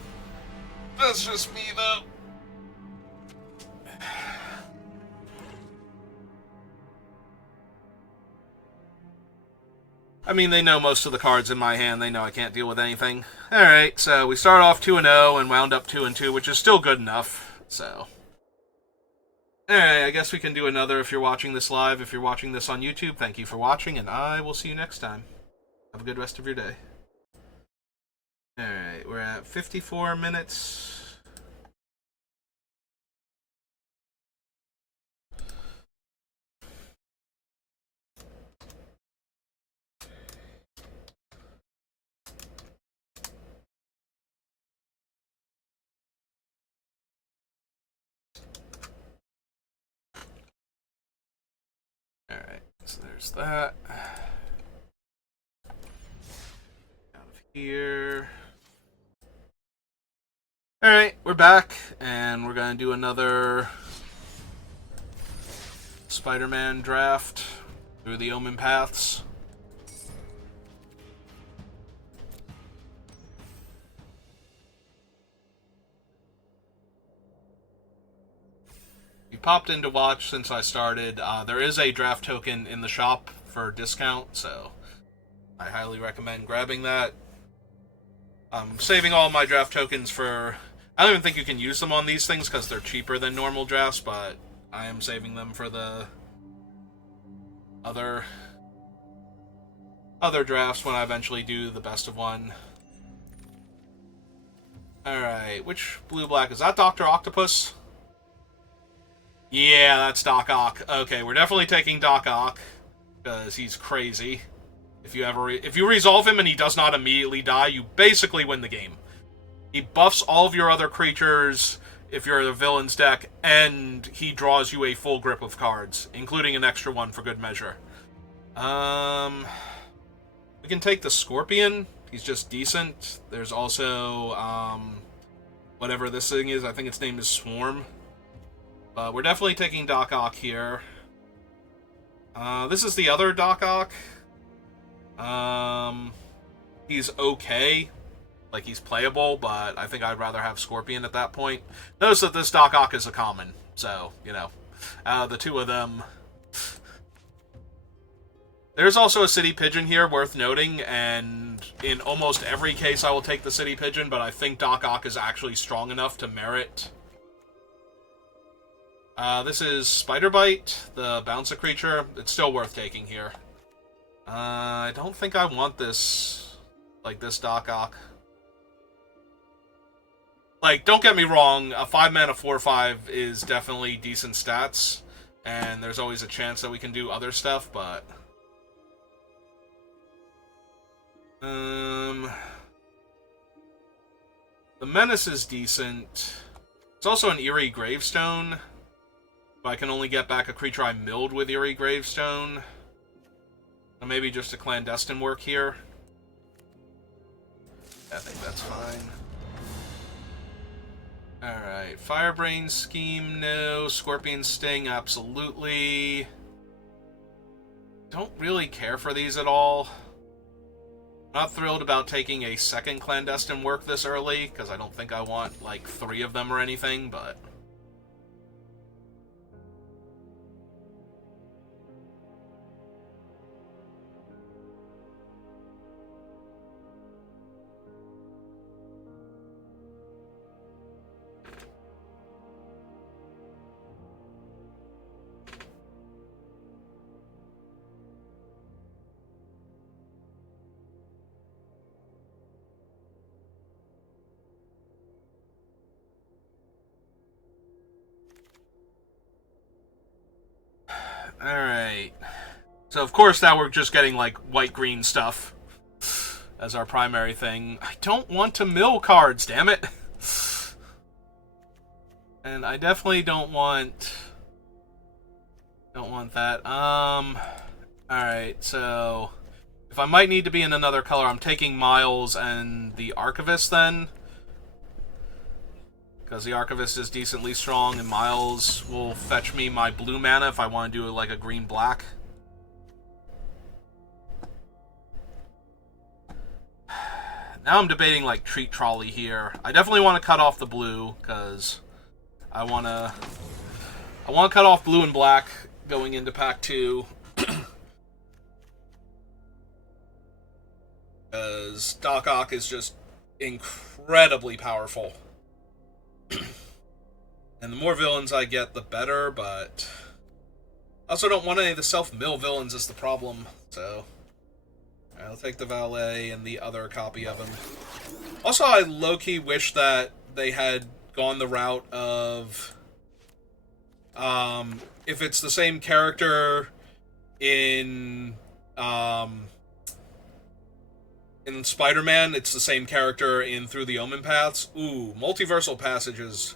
That's just me, though. I mean, they know most of the cards in my hand. They know I can't deal with anything. Alright, so we started off 2-0 and wound up 2-2, which is still good enough. So, alright, I guess we can do another if you're watching this live. If you're watching this on YouTube, thank you for watching, and I will see you next time. Have a good rest of your day. Alright, we're at 54 minutes. Alright, so there's that. Out of here. Alright, we're back, and we're gonna do another Spider-Man draft through the Omenpaths. You popped in to watch since I started. There is a draft token in the shop for discount, so I highly recommend grabbing that. I'm saving all my draft tokens for... I don't even think you can use them on these things because they're cheaper than normal drafts, but I am saving them for the other drafts when I eventually do the best of one. Alright, which blue-black? Is that Dr. Octopus? Yeah, that's Doc Ock. Okay, we're definitely taking Doc Ock, because he's crazy. If you resolve him and he does not immediately die, you basically win the game. He buffs all of your other creatures if you're the villain's deck, and he draws you a full grip of cards, including an extra one for good measure. We can take the Scorpion. He's just decent. There's also, whatever this thing is. I think its name is Swarm. But we're definitely taking Doc Ock here. This is the other Doc Ock. He's okay. Like, he's playable, but I think I'd rather have Scorpion at that point. Notice that this Doc Ock is a common, so, you know, the two of them. There's also a City Pigeon here worth noting, and in almost every case I will take the City Pigeon, but I think Doc Ock is actually strong enough to merit. This is Spider Bite, the bouncer creature. It's still worth taking here. I don't think I want this, like, this Doc Ock. Like, don't get me wrong, a 5-mana 4/5 is definitely decent stats, and there's always a chance that we can do other stuff, but... The Menace is decent. It's also an Eerie Gravestone, but I can only get back a creature I milled with Eerie Gravestone. So maybe just a Clandestine work here. I think that's fine. Alright, Firebrain Scheme, no. Scorpion Sting, absolutely. Don't really care for these at all. Not thrilled about taking a second Clandestine work this early, because I don't think I want, like, 3 of them or anything, but... Alright. So, of course, now we're just getting, like, white-green stuff as our primary thing. I don't want to mill cards, damn it! And I definitely don't want... that. Alright, so... If I might need to be in another color, I'm taking Miles and the Archivist, then. Because the Archivist is decently strong, and Miles will fetch me my blue mana if I want to do like a green-black. Now I'm debating like Treat Trolley here. I definitely want to cut off the blue, because I want to cut off blue and black going into pack 2. Because Doc Ock is just incredibly powerful. And the more villains I get, the better, but... I also don't want any of the self-mill villains is the problem, so... I'll take the Valet and the other copy of him. Also, I low-key wish that they had gone the route of... if it's the same character in Spider-Man, it's the same character in Through the Omenpaths. Ooh, Multiversal Passage is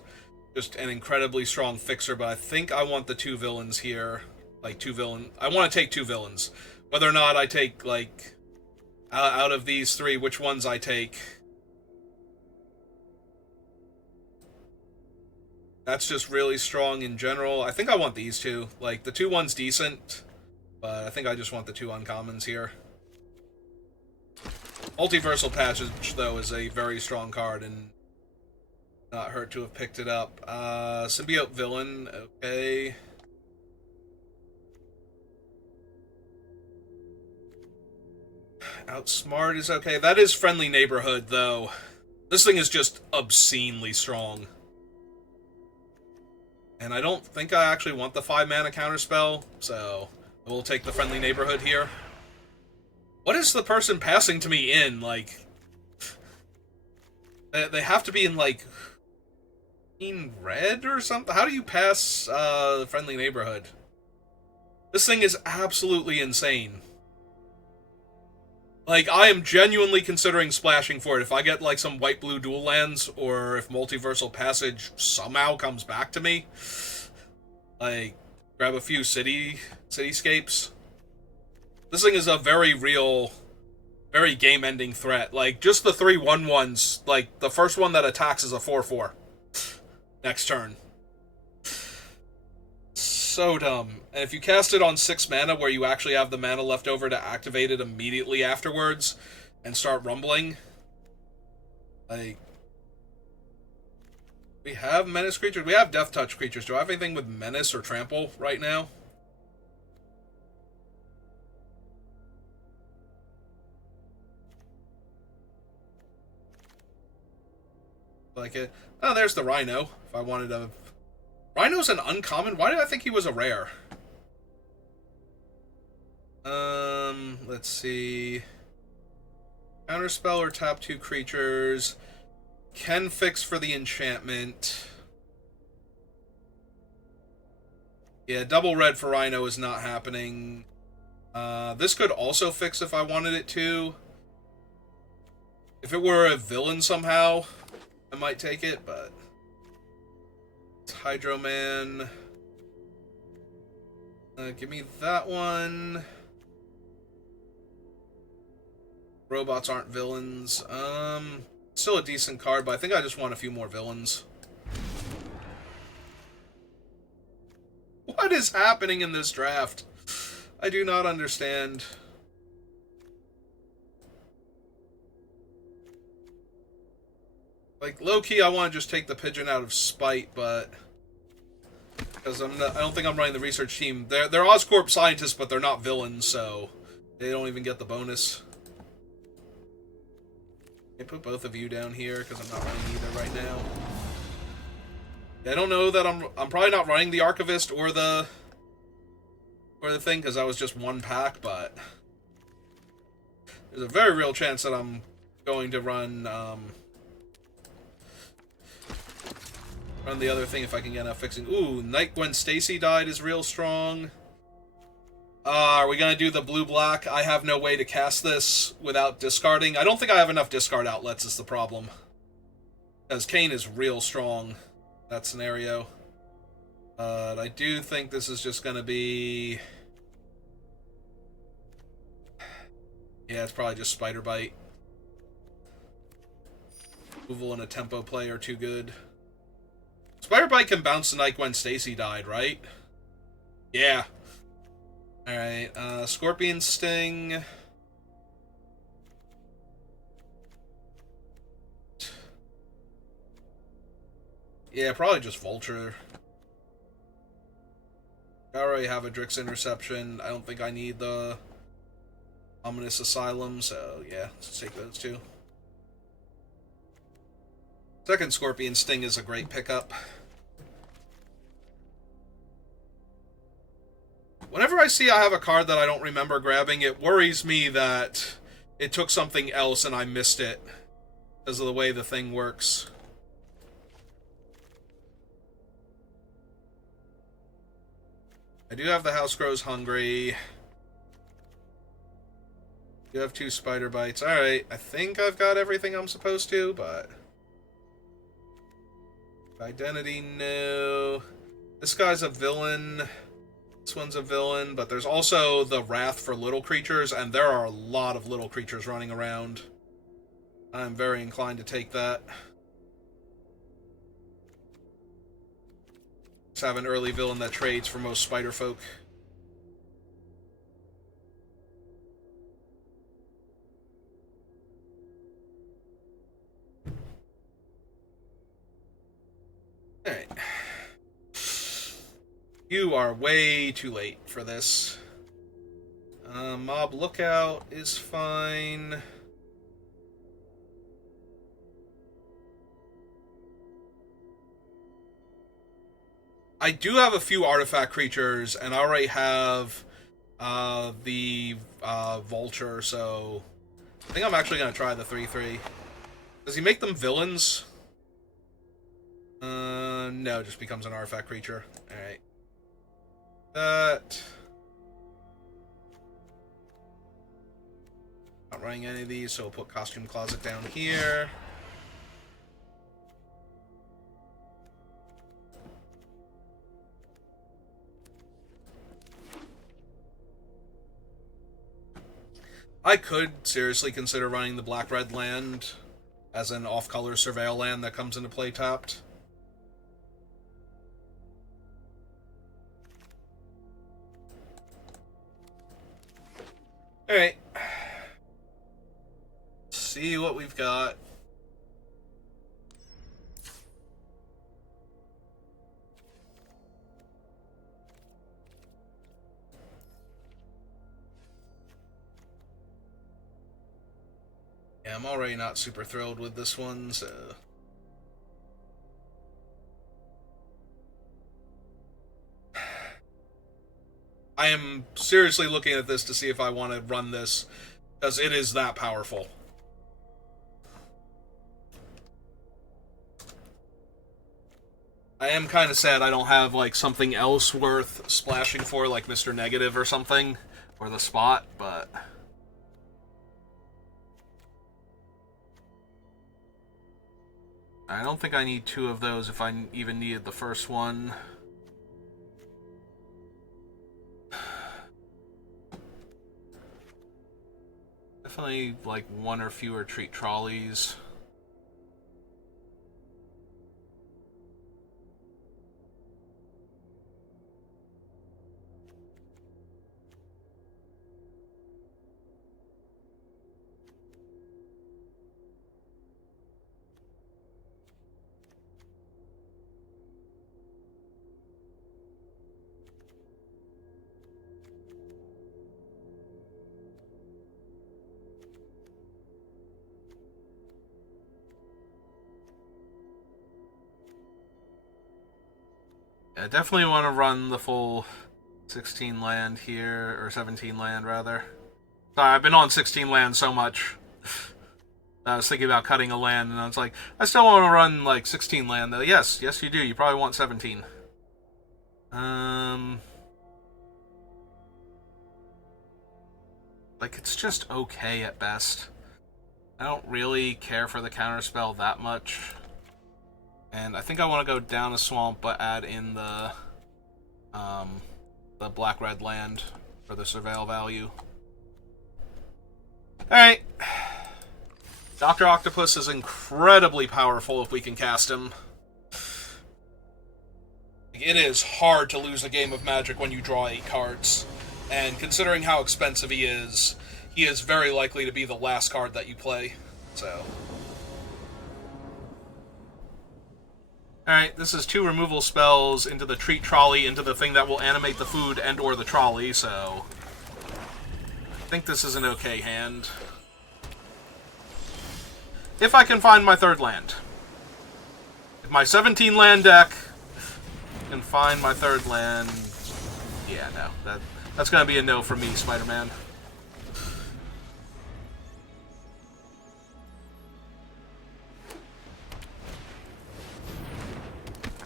just an incredibly strong fixer, but I think I want the 2 villains here. Like, 2 villains. I want to take 2 villains. Whether or not I take, like, out of these 3, which ones I take. That's just really strong in general. I think I want these two. Like, the 2/1's decent, but I think I just want the two uncommons here. Multiversal Passage, though, is a very strong card, and not hurt to have picked it up. Symbiote Villain, okay. Outsmart is okay. That is Friendly Neighborhood, though. This thing is just obscenely strong. And I don't think I actually want the 5-mana counterspell, so we'll take the Friendly Neighborhood here. What is the person passing to me in? Like, they have to be in, like, in red or something? How do you pass Friendly Neighborhood? This thing is absolutely insane. Like, I am genuinely considering splashing for it. If I get, like, some white-blue dual lands, or if Multiversal Passage somehow comes back to me, like, grab a few cityscapes. This thing is a very real, very game-ending threat. Like, just the 3/1/1s, like, the first one that attacks is a 4/4. Next turn. So dumb. And if you cast it on 6 mana, where you actually have the mana left over to activate it immediately afterwards and start rumbling, like, we have menace creatures. We have death touch creatures. Do I have anything with menace or trample right now? Like it. Oh, there's the Rhino. If I wanted to. Rhino's an uncommon? Why did I think he was a rare? Let's see. Counterspell or tap 2 creatures. Can fix for the enchantment. Yeah, double red for Rhino is not happening. This could also fix if I wanted it to. If it were a villain somehow, I might take it, but... It's Hydro Man. Give me that one. Robots aren't villains. Still a decent card, but I think I just want a few more villains. What is happening in this draft? I do not understand. Like, low-key, I want to just take the pigeon out of spite, but... Because I don't think I'm running the research team. They're Oscorp scientists, but they're not villains, so... They don't even get the bonus. I put both of you down here, because I'm not running either right now. I don't know that I'm probably not running the Archivist or the thing, because that was just one pack, but... There's a very real chance that I'm going to run the other thing if I can get enough fixing. Ooh, Night Gwen Stacy died is real strong. Are we going to do the blue-black? I have no way to cast this without discarding. I don't think I have enough discard outlets is the problem. Because Kane is real strong, that scenario. But I do think this is just going to be... Yeah, it's probably just Spider Bite. Removal and a tempo play are too good. Spider Bite can bounce the night Gwen Stacy died, right? Yeah. Alright, Scorpion Sting. Yeah, probably just Vulture. I already have a Drix Interception. I don't think I need the Ominous Asylum, so yeah, let's take those two. Second Scorpion Sting is a great pickup. Whenever I see I have a card that I don't remember grabbing, it worries me that it took something else and I missed it because of the way the thing works. I do have the House Grows Hungry. You have 2 Spider Bites. Alright, I think I've got everything I'm supposed to, but... Identity, no. This guy's a villain. This one's a villain, but there's also the Wrath for little creatures, and there are a lot of little creatures running around. I'm very inclined to take that. Just have an early villain that trades for most spider folk. Alright. You are way too late for this. Mob Lookout is fine. I do have a few artifact creatures, and I already have the Vulture, so I think I'm actually going to try the 3/3. Does he make them villains? No, it just becomes an artifact creature. Alright. That... Not running any of these, so we'll put Costume Closet down here. I could seriously consider running the black-red land as an off-color surveil land that comes into play tapped. Alright. See what we've got. Yeah, I'm already not super thrilled with this one, so... I am seriously looking at this to see if I want to run this, because it is that powerful. I am kind of sad I don't have, like, something else worth splashing for, like Mr. Negative or something, or the Spot, but... I don't think I need two of those if I even needed the first one. Definitely, like, one or fewer treat trolleys. I definitely want to run the full 16 land here, or 17 land rather. Sorry, I've been on 16 land so much. I was thinking about cutting a land, and I was like, I still want to run like 16 land though. Yes, yes you do. You probably want 17. Like, it's just okay at best. I don't really care for the counterspell that much. And I think I want to go down a swamp, but add in the black-red land for the surveil value. Alright. Dr. Octopus is incredibly powerful if we can cast him. It is hard to lose a game of Magic when you draw 8 cards. And considering how expensive he is very likely to be the last card that you play. So... Alright, this is 2 removal spells into the treat trolley, into the thing that will animate the food and or the trolley, so... I think this is an okay hand. If I can find my 3rd land. If my 17 land deck can find my 3rd land... Yeah, no. That's gonna be a no for me, Spider-Man.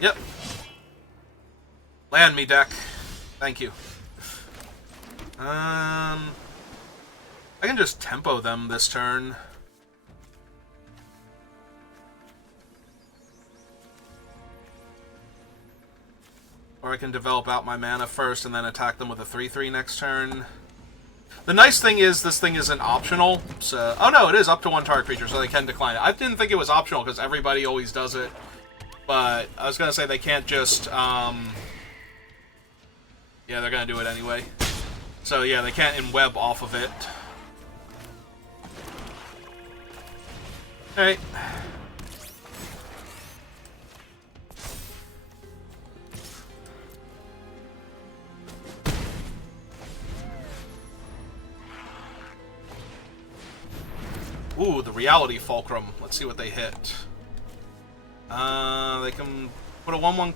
Yep. Land me, deck. Thank you. I can just tempo them this turn. Or I can develop out my mana first and then attack them with a 3/3 next turn. The nice thing is this thing isn't optional, so... Oh no, it is up to 1 target creature, so they can decline it. I didn't think it was optional because everybody always does it But I was gonna say they can't just, yeah, they're gonna do it anyway. So yeah, they can't in-web off of it. Alright. Ooh, the Reality Fulcrum. Let's see what they hit. They can put a 1/1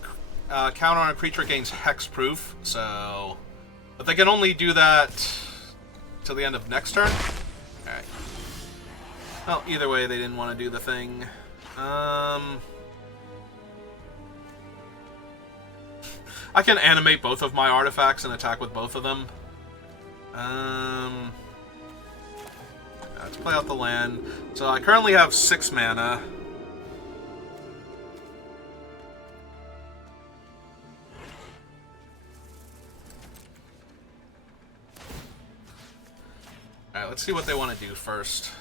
counter on a creature gains hexproof, so... But they can only do that till the end of next turn? Alright. Well, either way, they didn't want to do the thing. I can animate both of my artifacts and attack with both of them. Let's play out the land. So I currently have 6 mana. Alright, let's see what they want to do first.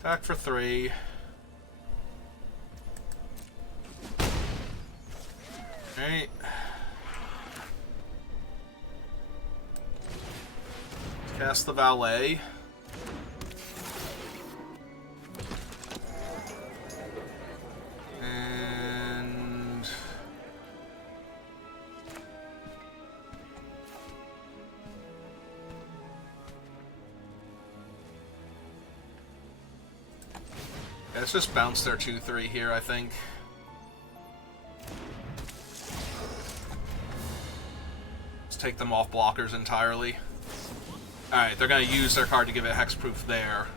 Attack for 3. Alright. Cast the Valet. And... yeah, let's just bounce their 2/3 here, I think. Let's take them off blockers entirely. Alright, they're going to use their card to give it hexproof there.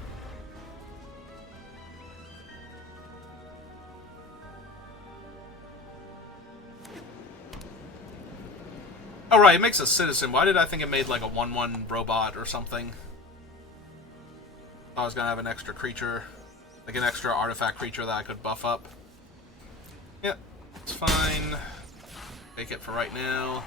Oh right, it makes a citizen. Why did I think it made like a 1/1 robot or something? I was going to have an extra creature. Like an extra artifact creature that I could buff up. Yep, it's fine. Take it for right now.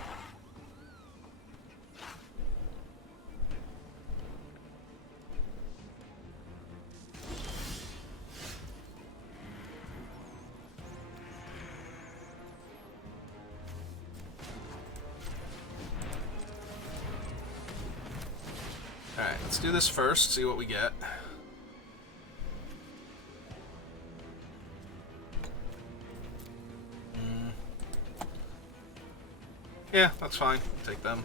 Alright, let's do this first, see what we get. Yeah, that's fine. Take them.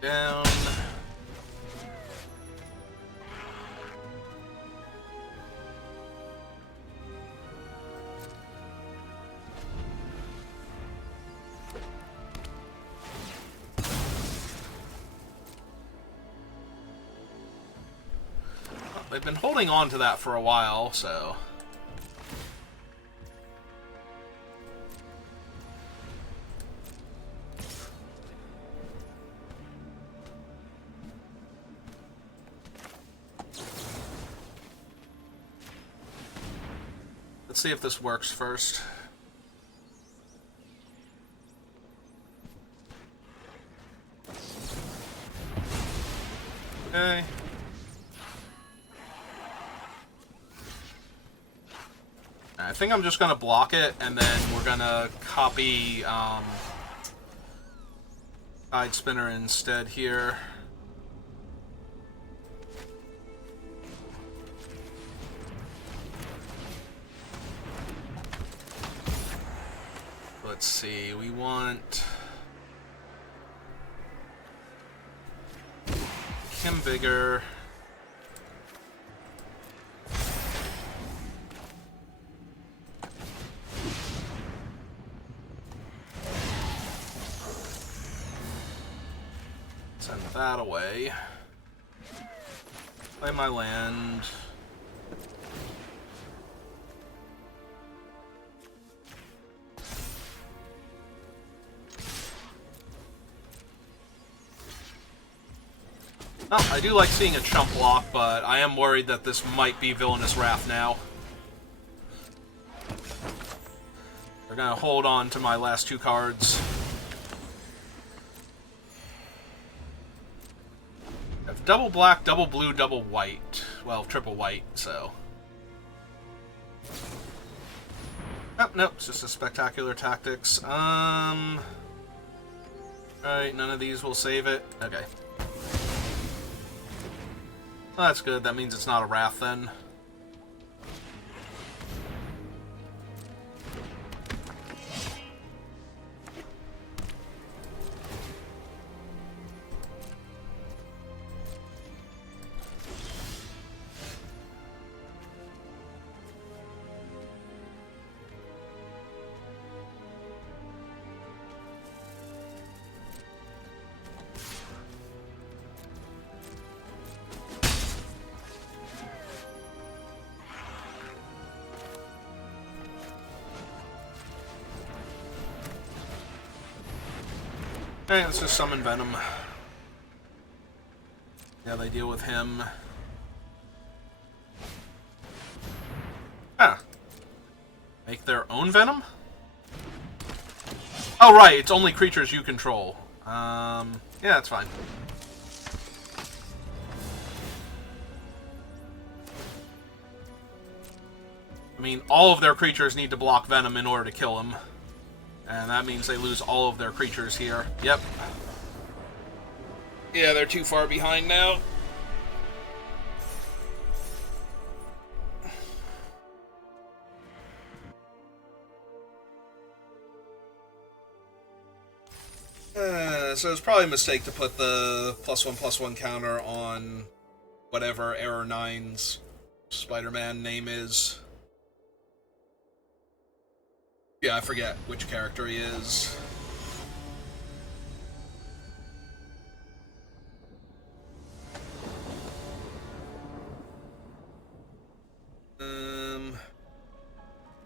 Down. They've been holding on to that for a while, so... Let's see if this works first. Okay. I think I'm just going to block it, and then we're going to copy Tide Spinner instead here. Let's see, we want Kim Bigger. Send that away. Play my land. Oh, I do like seeing a chump block, but I am worried that this might be Villainous Wrath now. We're gonna hold on to my last 2 cards. I have double black, double blue, double white. Well, triple white, so. Oh, nope, it's just a spectacular tactics. Alright, none of these will save it. Okay. Well, that's good. That means it's not a Wrath then. Alright, let's just summon Venom. Yeah, they deal with him. Ah. Make their own Venom? Oh, right, it's only creatures you control. Yeah, that's fine. I mean, all of their creatures need to block Venom in order to kill him. And that means they lose all of their creatures here. Yep. Yeah, they're too far behind now. So it's probably a mistake to put the +1/+1 counter on whatever Error 9's Spider-Man name is. Yeah, I forget which character he is.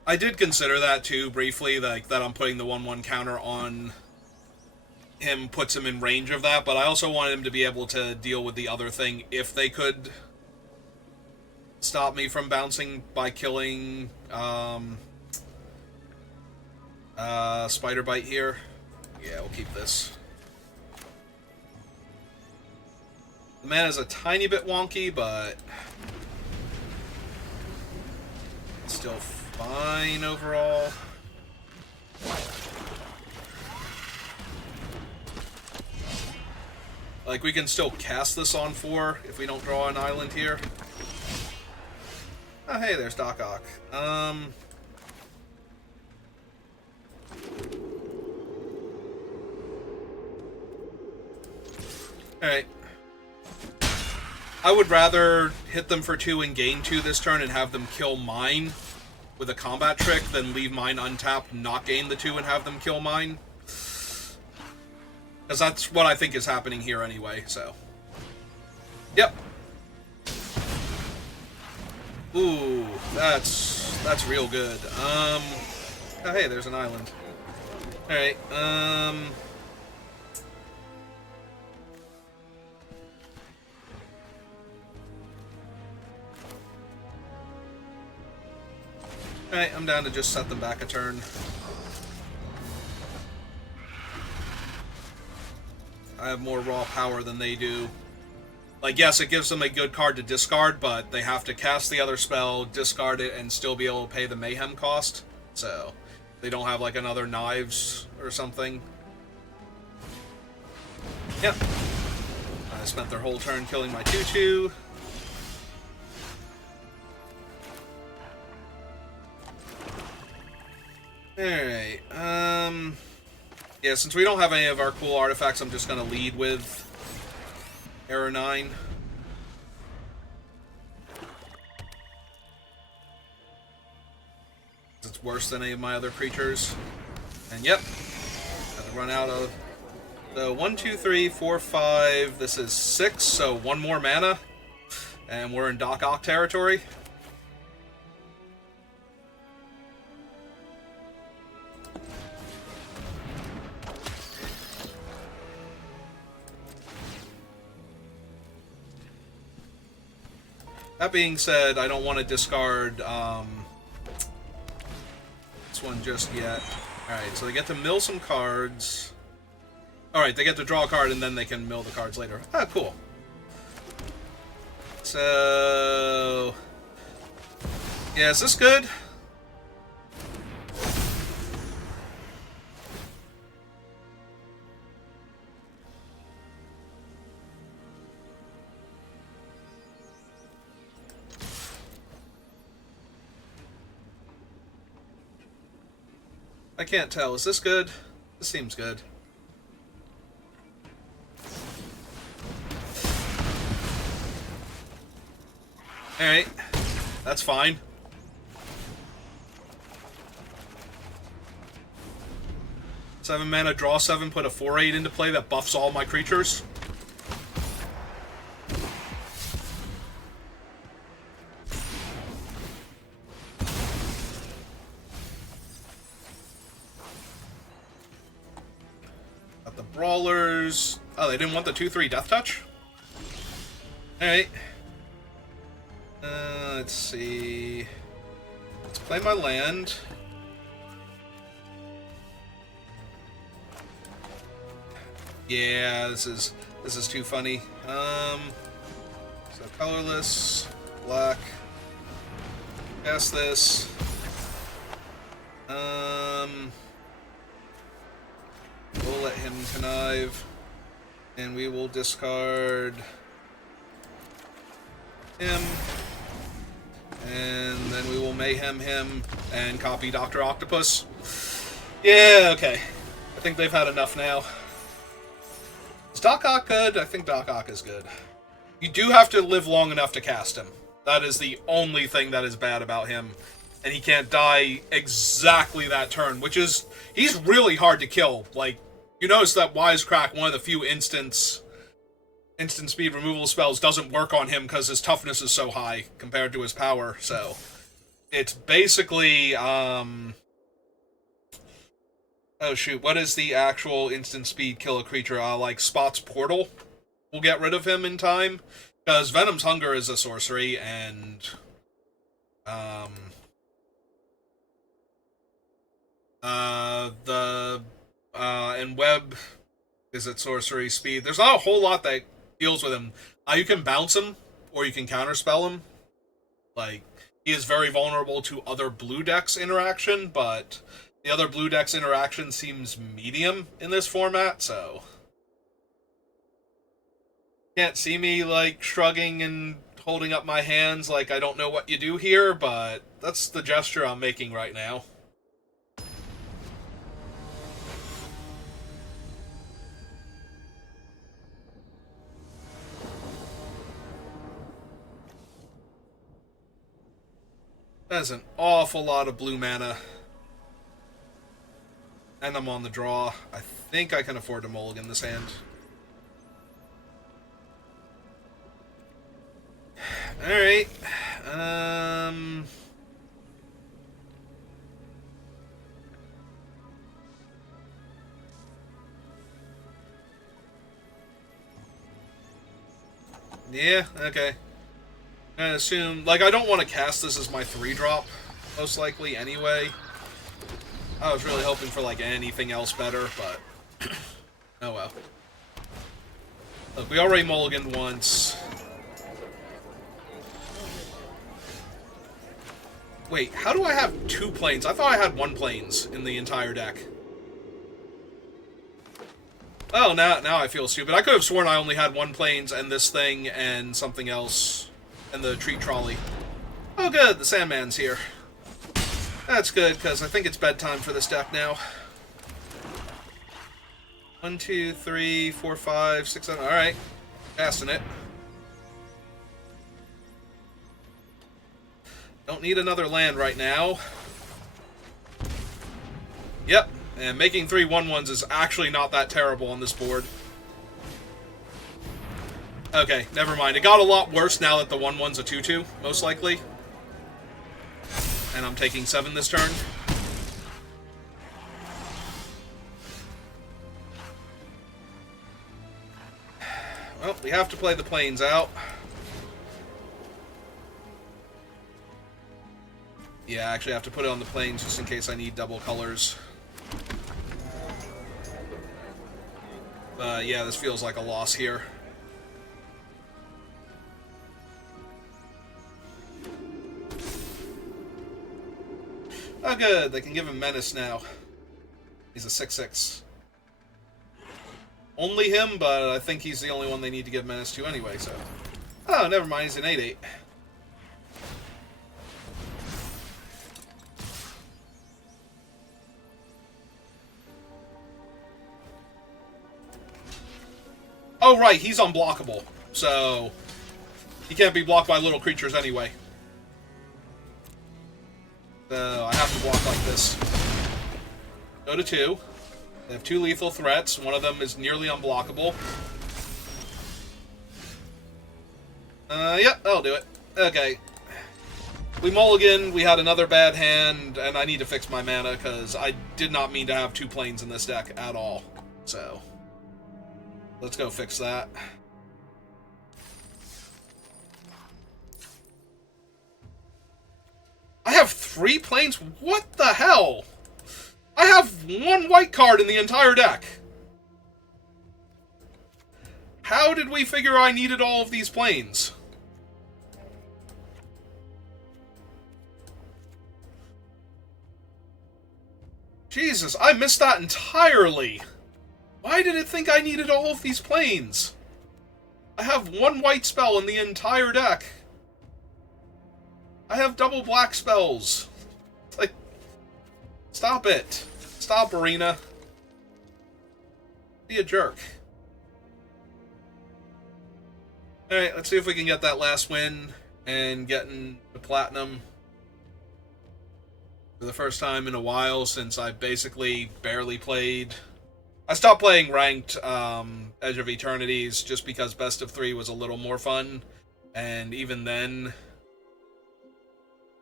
I did consider that too, briefly, like that I'm putting the 1/1 counter on him puts him in range of that, but I also wanted him to be able to deal with the other thing if they could stop me from bouncing by killing Spider Bite here. Yeah, we'll keep this. The mana's a tiny bit wonky, but still fine overall. Like, we can still cast this on 4 if we don't draw an island here. Oh, hey, there's Doc Ock. Alright. I would rather hit them for 2 and gain 2 this turn and have them kill mine with a combat trick than leave mine untapped, not gain the 2 and have them kill mine. Because that's what I think is happening here anyway, so. Yep. Ooh, that's real good. Oh, hey, there's an island. Alright, Alright, I'm down to just set them back a turn. I have more raw power than they do. Like, yes, it gives them a good card to discard, but they have to cast the other spell, discard it, and still be able to pay the Mayhem cost. So, they don't have, like, another Knives or something. Yep. I spent their whole turn killing my 2/2. Alright, yeah, since we don't have any of our cool artifacts, I'm just gonna lead with Error 9. It's worse than any of my other creatures. And yep, got to run out of the 1, 2, 3, 4, 5. This is 6, so 1 more mana. And we're in Doc Ock territory. That being said, I don't want to discard this one just yet. Alright, so they get to mill some cards. Alright, they get to draw a card and then they can mill the cards later. Ah, cool. So... yeah, is this good? I can't tell. Is this good? This seems good. Alright. That's fine. Seven mana, draw 7, put a 4/8 into play that buffs all my creatures. Got the Brawlers. Oh, they didn't want the 2/3 Death Touch? Alright. Let's see. Let's play my land. Yeah, this is too funny. So colorless, black. Cast this. We'll let him connive, and we will discard him, and then we will mayhem him and copy Dr. Octopus. Yeah, okay. I think they've had enough now. Is Doc Ock good? I think Doc Ock is good. You do have to live long enough to cast him. That is the only thing that is bad about him. And he can't die exactly that turn, which is... he's really hard to kill. Like, you notice that Wisecrack, one of the few instant speed removal spells, doesn't work on him because his toughness is so high compared to his power, so... it's basically, oh shoot, what is the actual instant speed kill a creature? Like Spot's Portal will get rid of him in time. Because Venom's Hunger is a sorcery, and... and Web is at sorcery speed. There's not a whole lot that deals with him. You can bounce him, or you can counterspell him. Like, he is very vulnerable to other blue decks interaction, but the other blue decks interaction seems medium in this format, so... can't see me, like, shrugging and holding up my hands like I don't know what you do here, but that's the gesture I'm making right now. That's an awful lot of blue mana. And I'm on the draw. I think I can afford to mulligan this hand. Alright. Yeah, okay. I assume... like, I don't want to cast this as my 3-drop, most likely, anyway. I was really hoping for, like, anything else better, but... oh well. Look, we already mulliganed once. Wait, how do I have 2 planes? I thought I had 1 planes in the entire deck. Oh, now I feel stupid. I could have sworn I only had 1 planes and this thing and something else. And the treat trolley. Oh good, the Sandman's here. That's good, because I think it's bedtime for this deck now. 1, 2, 3, 4, 5, 6, 7. Alright. Casting it. Don't need another land right now. Yep. And making 3 1/1s is actually not that terrible on this board. Okay, never mind. It got a lot worse now that the 1/1's a 2/2, most likely. And I'm taking 7 this turn. Well, we have to play the planes out. Yeah, I actually have to put it on the planes just in case I need double colors. Yeah, this feels like a loss here. Oh, good. They can give him Menace now. He's a 6/6. Only him, but I think he's the only one they need to give Menace to anyway, so... Oh, never mind. He's an 8/8. Oh, right. He's unblockable. So... he can't be blocked by little creatures anyway. So I have to block like this. Go to 2. They have 2 lethal threats. One of them is nearly unblockable. Yeah, that'll do it. Okay. We mulligan, we had another bad hand, and I need to fix my mana, because I did not mean to have 2 planes in this deck at all. So, let's go fix that. I have 3 planes? What the hell? I have 1 white card in the entire deck. How did we figure I needed all of these planes? Jesus, I missed that entirely. Why did it think I needed all of these planes? I have 1 white spell in the entire deck. I have double black spells. Like, stop it. Stop, Arena. Be a jerk. Alright, let's see if we can get that last win and get in the platinum. For the first time in a while since I basically barely played. I stopped playing ranked Edge of Eternities just because Best of 3 was a little more fun. And even then,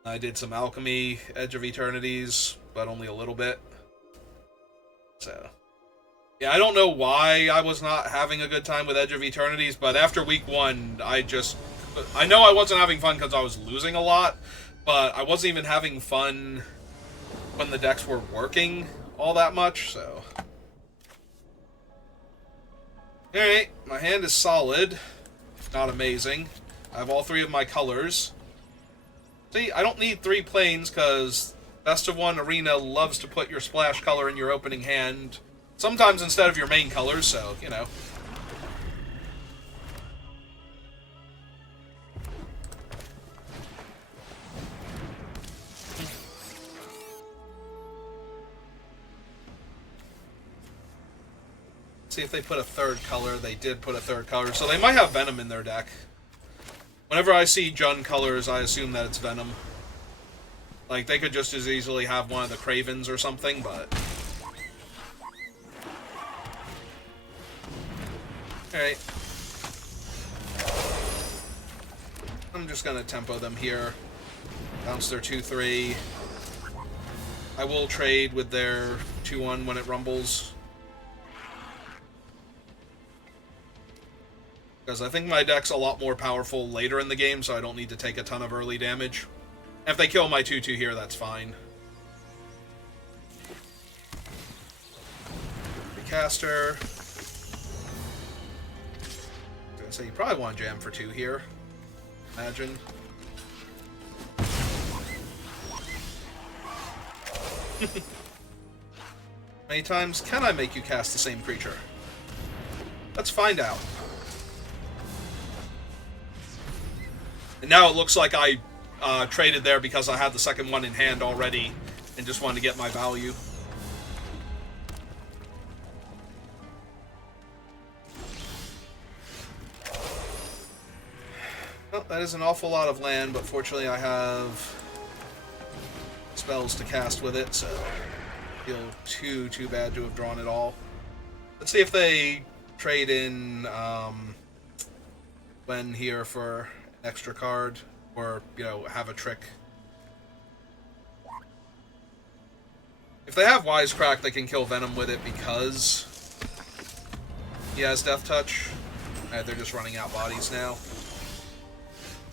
I did some Alchemy Edge of Eternities, but only a little bit. So, yeah, I don't know why I was not having a good time with Edge of Eternities, but after week 1, I know I wasn't having fun because I was losing a lot, but I wasn't even having fun when the decks were working all that much, so. Alright, my hand is solid. Not amazing. I have all 3 of my colors. See, I don't need 3 planes, because Best of 1 Arena loves to put your splash color in your opening hand, sometimes instead of your main colors, so, you know. See if they put a 3rd color. They did put a 3rd color, so they might have Venom in their deck. Whenever I see Jund colors, I assume that it's Venom. Like, they could just as easily have one of the Cravens or something, but... Alright. I'm just gonna tempo them here. Bounce their 2/3. I will trade with their 2/1 when it rumbles. Because I think my deck's a lot more powerful later in the game, so I don't need to take a ton of early damage. If they kill my 2/2 here, that's fine. Recaster. I was gonna say, you probably want to jam for 2 here. Imagine. How many times can I make you cast the same creature? Let's find out. And now it looks like I traded there because I had the second one in hand already and just wanted to get my value. Well, that is an awful lot of land, but fortunately I have spells to cast with it, so I feel too bad to have drawn it all. Let's see if they trade in Gwen here for an extra card, or, you know, have a trick. If they have Wisecrack, they can kill Venom with it because he has Death Touch. They're just running out bodies now.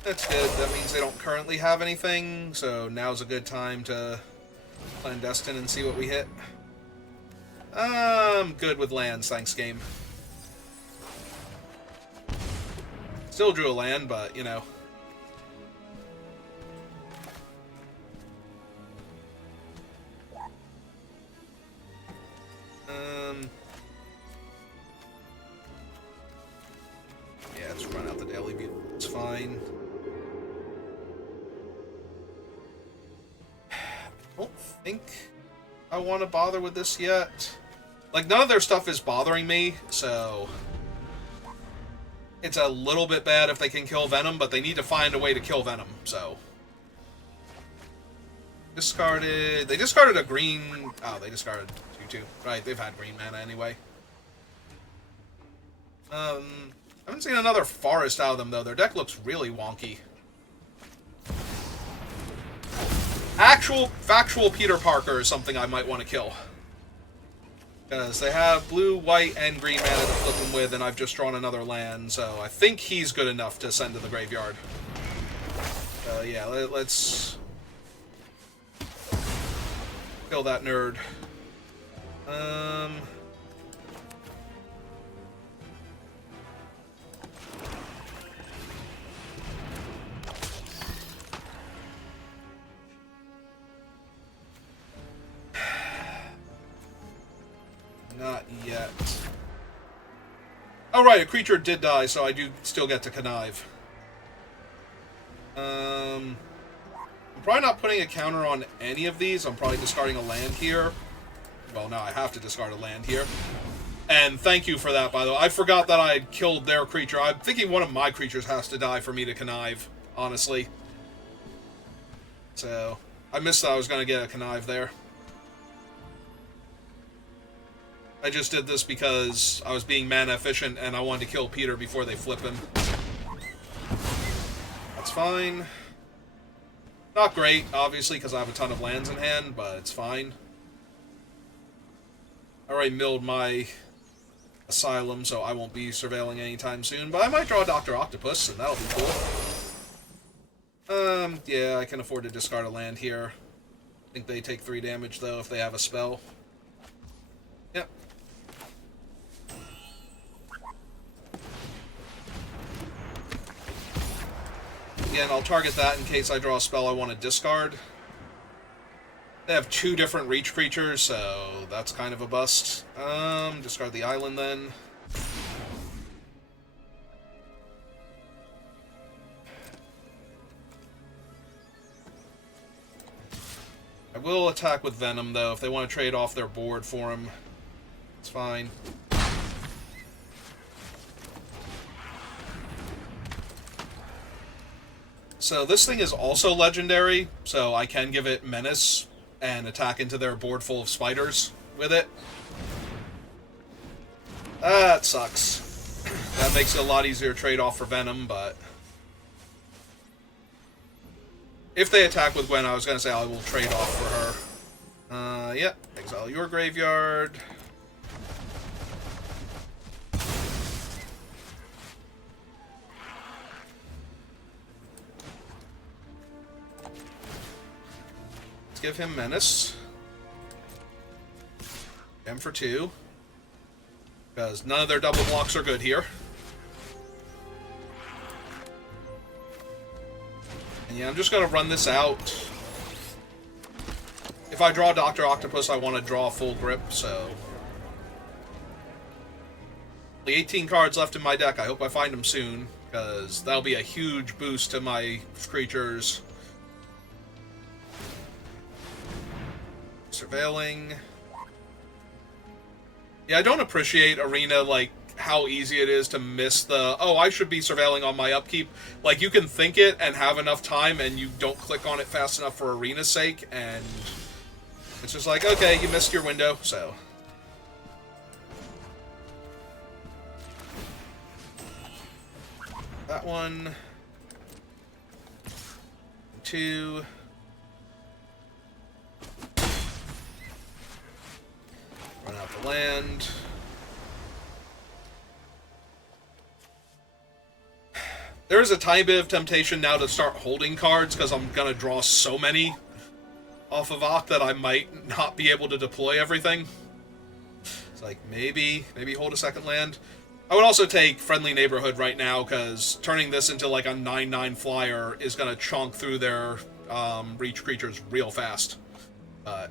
That's good. That means they don't currently have anything, so now's a good time to clandestine and see what we hit. I'm good with lands, thanks, game. Still drew a land, but, you know. Yeah, let's run out the Daily View. It's fine. I don't think I want to bother with this yet. Like, none of their stuff is bothering me, so it's a little bit bad if they can kill Venom, but they need to find a way to kill Venom, so. Discarded. They discarded a green. Oh, they discarded 2/2. Right, they've had green mana anyway. I haven't seen another forest out of them, though. Their deck looks really wonky. Factual Peter Parker is something I might want to kill. Because they have blue, white, and green mana to flip them with, and I've just drawn another land, so I think he's good enough to send to the graveyard. Yeah, let's kill that nerd. Not yet. Oh, right, a creature did die, so I do still get to connive. I'm probably not putting a counter on any of these. I'm probably discarding a land here. Well, no, I have to discard a land here. And thank you for that, by the way. I forgot that I had killed their creature. I'm thinking one of my creatures has to die for me to connive, honestly. So, I missed that I was going to get a connive there. I just did this because I was being mana efficient and I wanted to kill Peter before they flip him. That's fine. Not great, obviously, because I have a ton of lands in hand, but it's fine. I already milled my Asylum, so I won't be surveilling anytime soon, but I might draw Dr. Octopus, and that'll be cool. Yeah, I can afford to discard a land here. I think they take 3 damage, though, if they have a spell. Yep. Again, I'll target that in case I draw a spell I want to discard. They have 2 different reach creatures, so that's kind of a bust. Discard the island then. I will attack with Venom, though, if they want to trade off their board for him. It's fine. So this thing is also legendary, so I can give it Menace and attack into their board full of spiders with it. That sucks. That makes it a lot easier to trade off for Venom, but if they attack with Gwen, I was going to say I will trade off for her. Yeah, exile your graveyard. Give him Menace. M for 2. Because none of their double blocks are good here. And yeah, I'm just going to run this out. If I draw Dr. Octopus, I want to draw full grip, so. Only 18 cards left in my deck. I hope I find them soon, because that'll be a huge boost to my creatures. Surveilling. Yeah, I don't appreciate Arena, like, how easy it is to miss the, oh, I should be surveilling on my upkeep. Like, you can think it and have enough time, and you don't click on it fast enough for Arena's sake, and it's just like, okay, you missed your window, so. That one. 2. Run out the land. There is a tiny bit of temptation now to start holding cards, because I'm going to draw so many off of Ock that I might not be able to deploy everything. It's like, maybe hold a second land. I would also take Friendly Neighborhood right now, because turning this into like a 9/9 flyer is going to chonk through their reach creatures real fast. But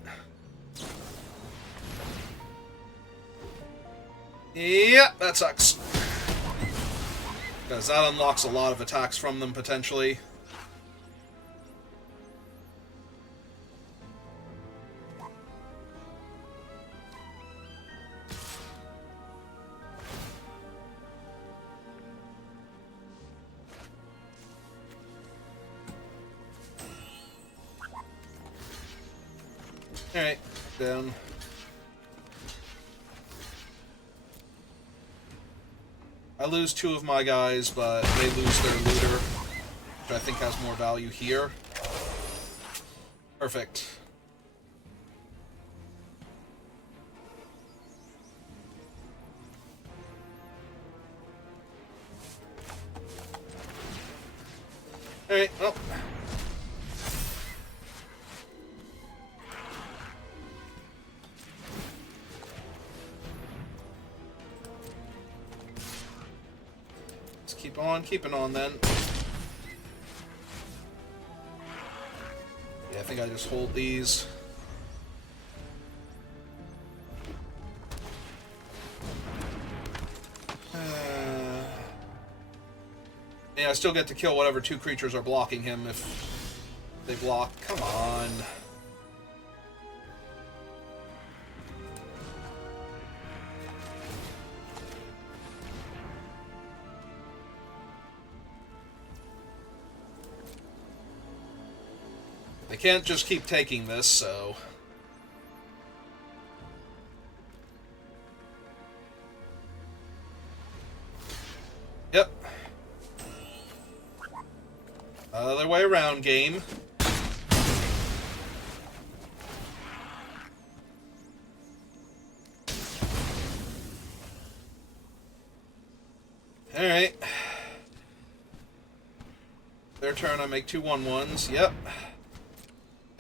yeah, that sucks. Because that unlocks a lot of attacks from them, potentially. Alright, down. I lose 2 of my guys, but they lose their looter, which I think has more value here. Perfect. Alright, well. Keep on keeping on then. Yeah, I think I just hold these. Yeah, I still get to kill whatever 2 creatures are blocking him if they block. Come on. They can't just keep taking this, so... Yep. Other way around, game. Alright. Their turn, I make 2 1/1s. Yep.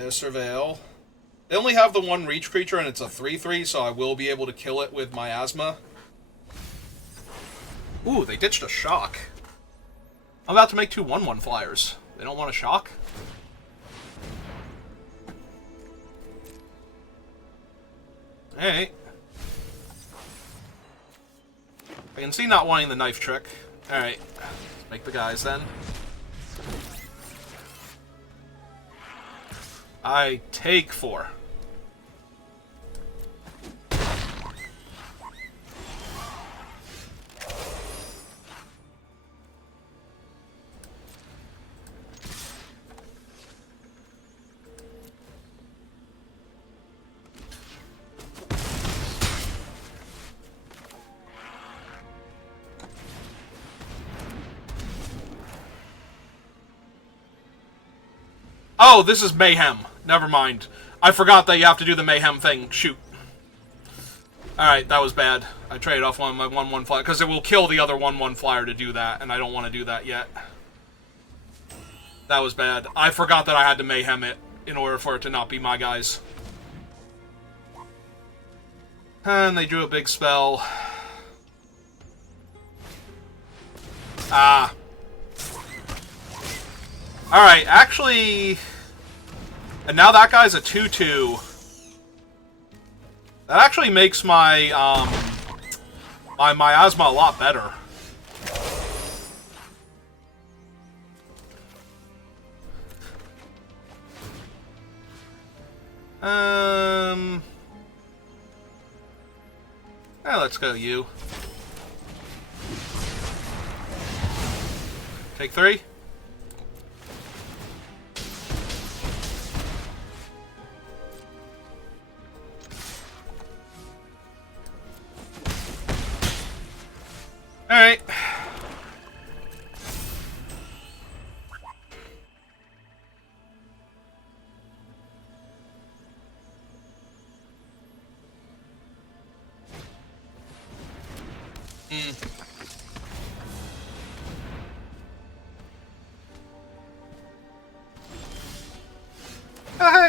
Surveil. They only have the 1 reach creature, and it's a 3/3, so I will be able to kill it with Miasma. Ooh, they ditched a shock. I'm about to make 2 1/1 flyers. They don't want a shock? Alright. I can see not wanting the knife trick. Alright. Let's make the guys then. I take 4. Oh, this is Mayhem. Never mind. I forgot that you have to do the Mayhem thing. Shoot. Alright, that was bad. I traded off one of my 1/1 flyer, because it will kill the other 1/1 flyer to do that, and I don't want to do that yet. That was bad. I forgot that I had to Mayhem it in order for it to not be my guys. And they drew a big spell. Ah. Alright, actually... And now that guy's a 2/2. That actually makes my, my Miasma a lot better. Let's go you. Take 3. Alright.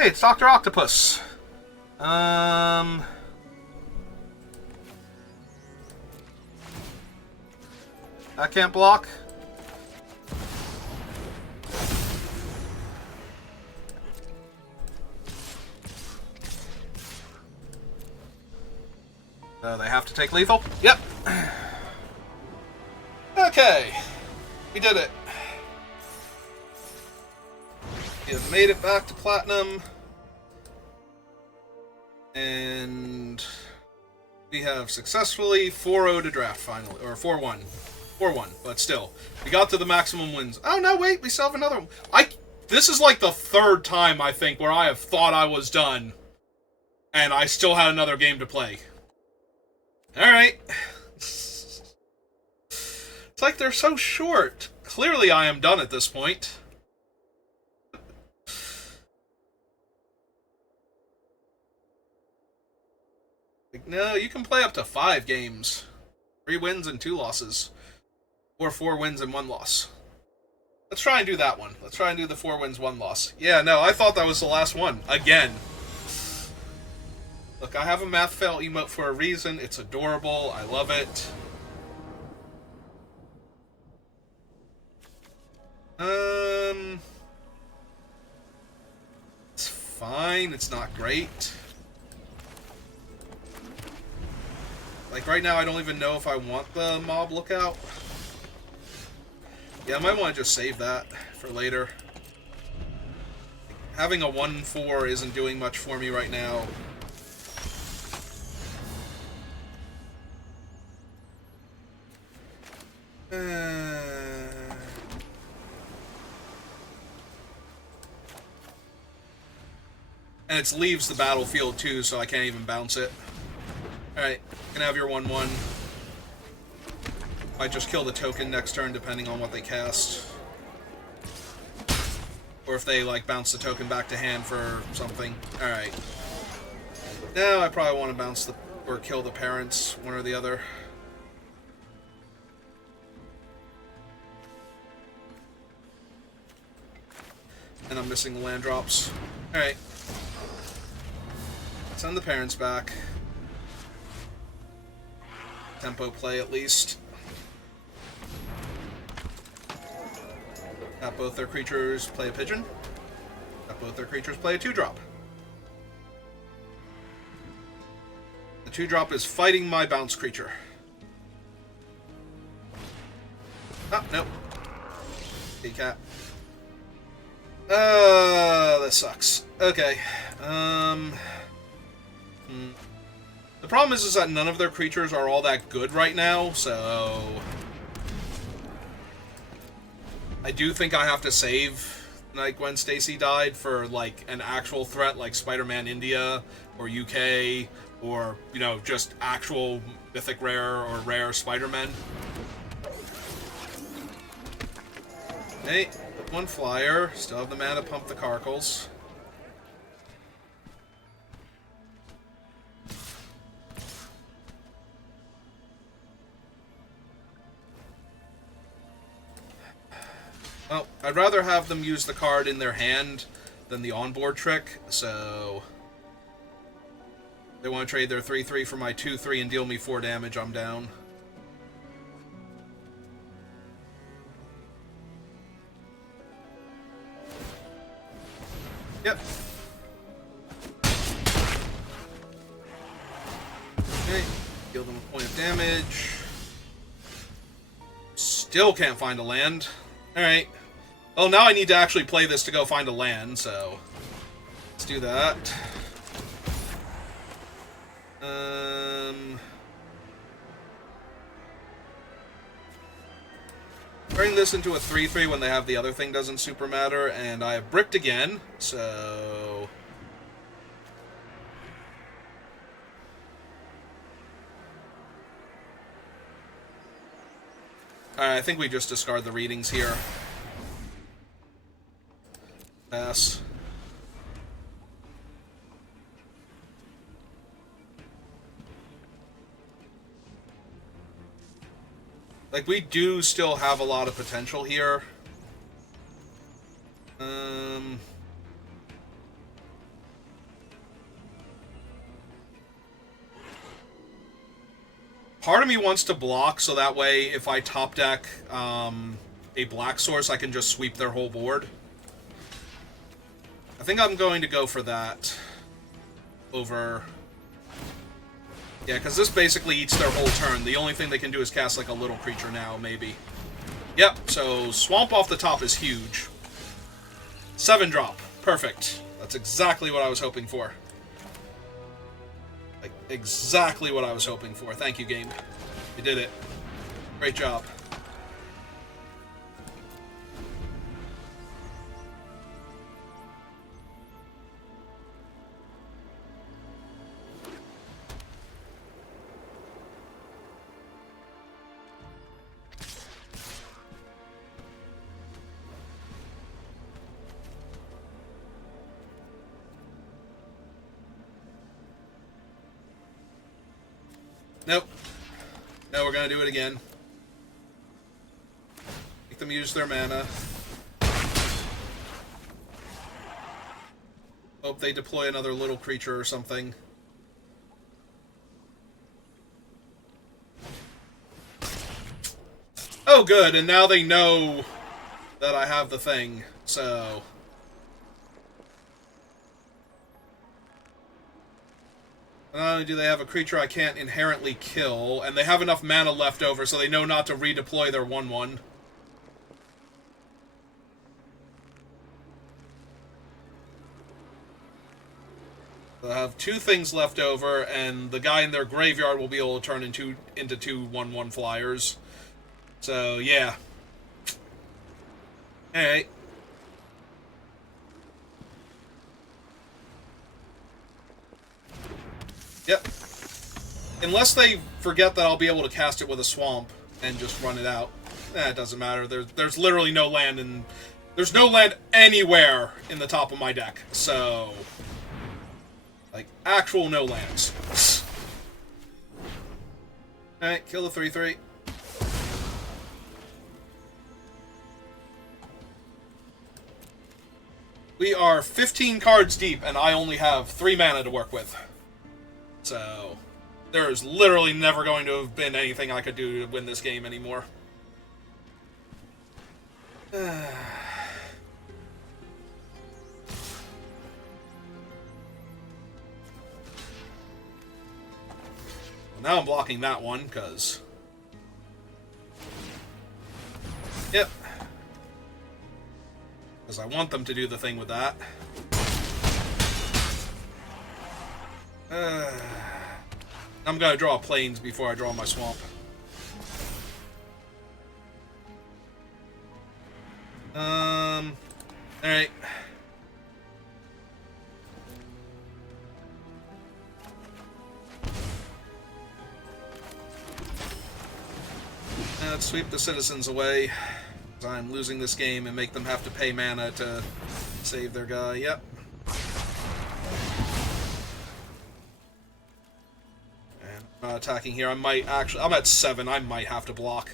Hey, it's Dr. Octopus. I can't block. They have to take lethal? Yep. Okay. We did it. We have made it back to platinum. And we have successfully 4-0 to draft finally. Or 4-1. 4-1, but still. We got to the maximum wins. Oh, no, wait. We still have another one. This is like the third time, I think, where I have thought I was done. And I still had another game to play. Alright. It's like they're so short. Clearly I am done at this point. Like, no, you can play up to 5 games. 3 wins and 2 losses. Or 4 wins and 1 loss. Let's try and do that one. Let's try and do the 4 wins, 1 loss. Yeah, no, I thought that was the last one. Again. Look, I have a math fail emote for a reason. It's adorable. I love it. It's fine. It's not great. Like, right now, I don't even know if I want the mob lookout. Yeah, I might want to just save that for later. Having a 1-4 isn't doing much for me right now. And it leaves the battlefield too, so I can't even bounce it. Alright, you can have your 1-1. Might just kill the token next turn, depending on what they cast. Or if they, like, bounce the token back to hand for something. Alright. Now I probably want to bounce the... or kill the parents, one or the other. And I'm missing the land drops. Alright. Send the parents back. Tempo play, at least. Tap both their creatures, play a pigeon. Tap both their creatures, play a 2-drop. The 2-drop is fighting my bounce creature. Oh, nope. Hey, cat. That sucks. Okay. The problem is that none of their creatures are all that good right now, so... I do think I have to save, like, when Stacy died for, like, an actual threat like Spider-Man India, or UK, or, you know, just actual mythic rare or rare Spider-Man. Hey, 1 flyer. Still have the mana to pump the Carkles. Well, I'd rather have them use the card in their hand than the onboard trick, so... They want to trade their 3-3 for my 2-3 and deal me 4 damage, I'm down. Yep. Okay, deal them a point of damage. Still can't find a land. Alright. Well, now I need to actually play this to go find a land, so... Let's do that. Turning this into a 3-3 when they have the other thing doesn't super matter, and I have bricked again, so... Alright, I think we just discard the readings here. Pass. Like, we do still have a lot of potential here. Part of me wants to block, so that way if I top deck a black source, I can just sweep their whole board. I think I'm going to go for that over... Yeah, because this basically eats their whole turn. The only thing they can do is cast like a little creature now, maybe. Yep, so Swamp off the top is huge. 7-drop. Perfect. That's exactly what I was hoping for. Like, exactly what I was hoping for. Thank you, game. You did it. Great job. Nope. No, we're gonna do it again. Make them use their mana. Hope they deploy another little creature or something. Oh, good, and now they know that I have the thing, so... Not only do they have a creature I can't inherently kill, and they have enough mana left over so they know not to redeploy their 1/1. They'll have 2 things left over, and the guy in their graveyard will be able to turn into 2 1/1 flyers. So, yeah. Alright. Yep. Unless they forget that I'll be able to cast it with a swamp and just run it out. It doesn't matter. There's literally no land in... There's no land anywhere in the top of my deck. So... Like, actual no lands. Alright, kill the 3/3. We are 15 cards deep, and I only have 3 mana to work with. So, there is literally never going to have been anything I could do to win this game anymore. Now I'm blocking that one, because... Yep. Because I want them to do the thing with that. I'm gonna draw plains before I draw my swamp. Alright. Let's sweep the citizens away. I'm losing this game and make them have to pay mana to save their guy. Yep. And I'm not attacking here. I might actually... I'm at 7. I might have to block.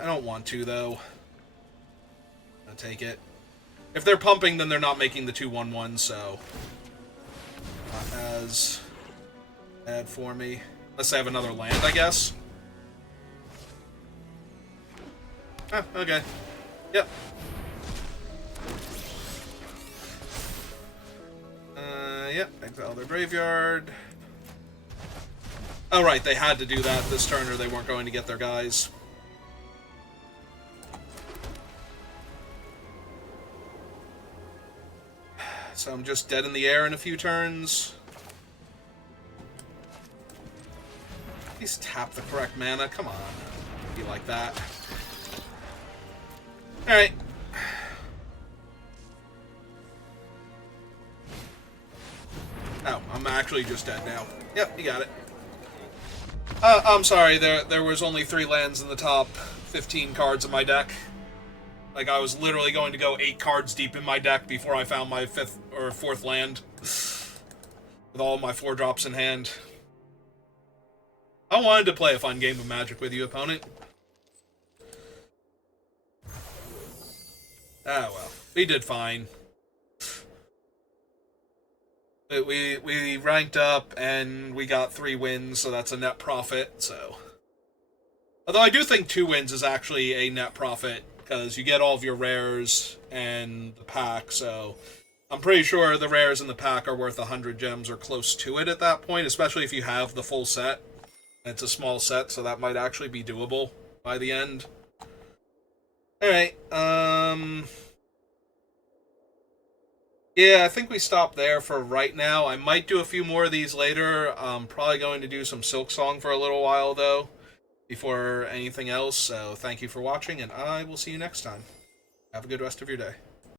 I don't want to, though. I'll take it. If they're pumping, then they're not making the 2 1/1, so... Not as bad for me. Unless I have another land, I guess. Ah, okay. Yep. Yep. Exile their graveyard. Oh, right. They had to do that this turn or they weren't going to get their guys. So I'm just dead in the air in a few turns. Please tap the correct mana. Come on. Be like that. Alright. Oh, I'm actually just dead now. Yep, you got it. I'm sorry, there was only 3 lands in the top 15 cards of my deck. Like, I was literally going to go 8 cards deep in my deck before I found my 5th or 4th land. With all my 4 drops in hand. I wanted to play a fun game of Magic with you, opponent. Ah, well. We did fine. We ranked up and we got 3 wins, so that's a net profit. So, although I do think 2 wins is actually a net profit because you get all of your rares and the pack. So I'm pretty sure the rares in the pack are worth 100 gems or close to it at that point, especially if you have the full set. It's a small set, so that might actually be doable by the end. All right. Yeah, I think we stop there for right now. I might do a few more of these later. I'm probably going to do some Silk Song for a little while, though, before anything else. So thank you for watching, and I will see you next time. Have a good rest of your day.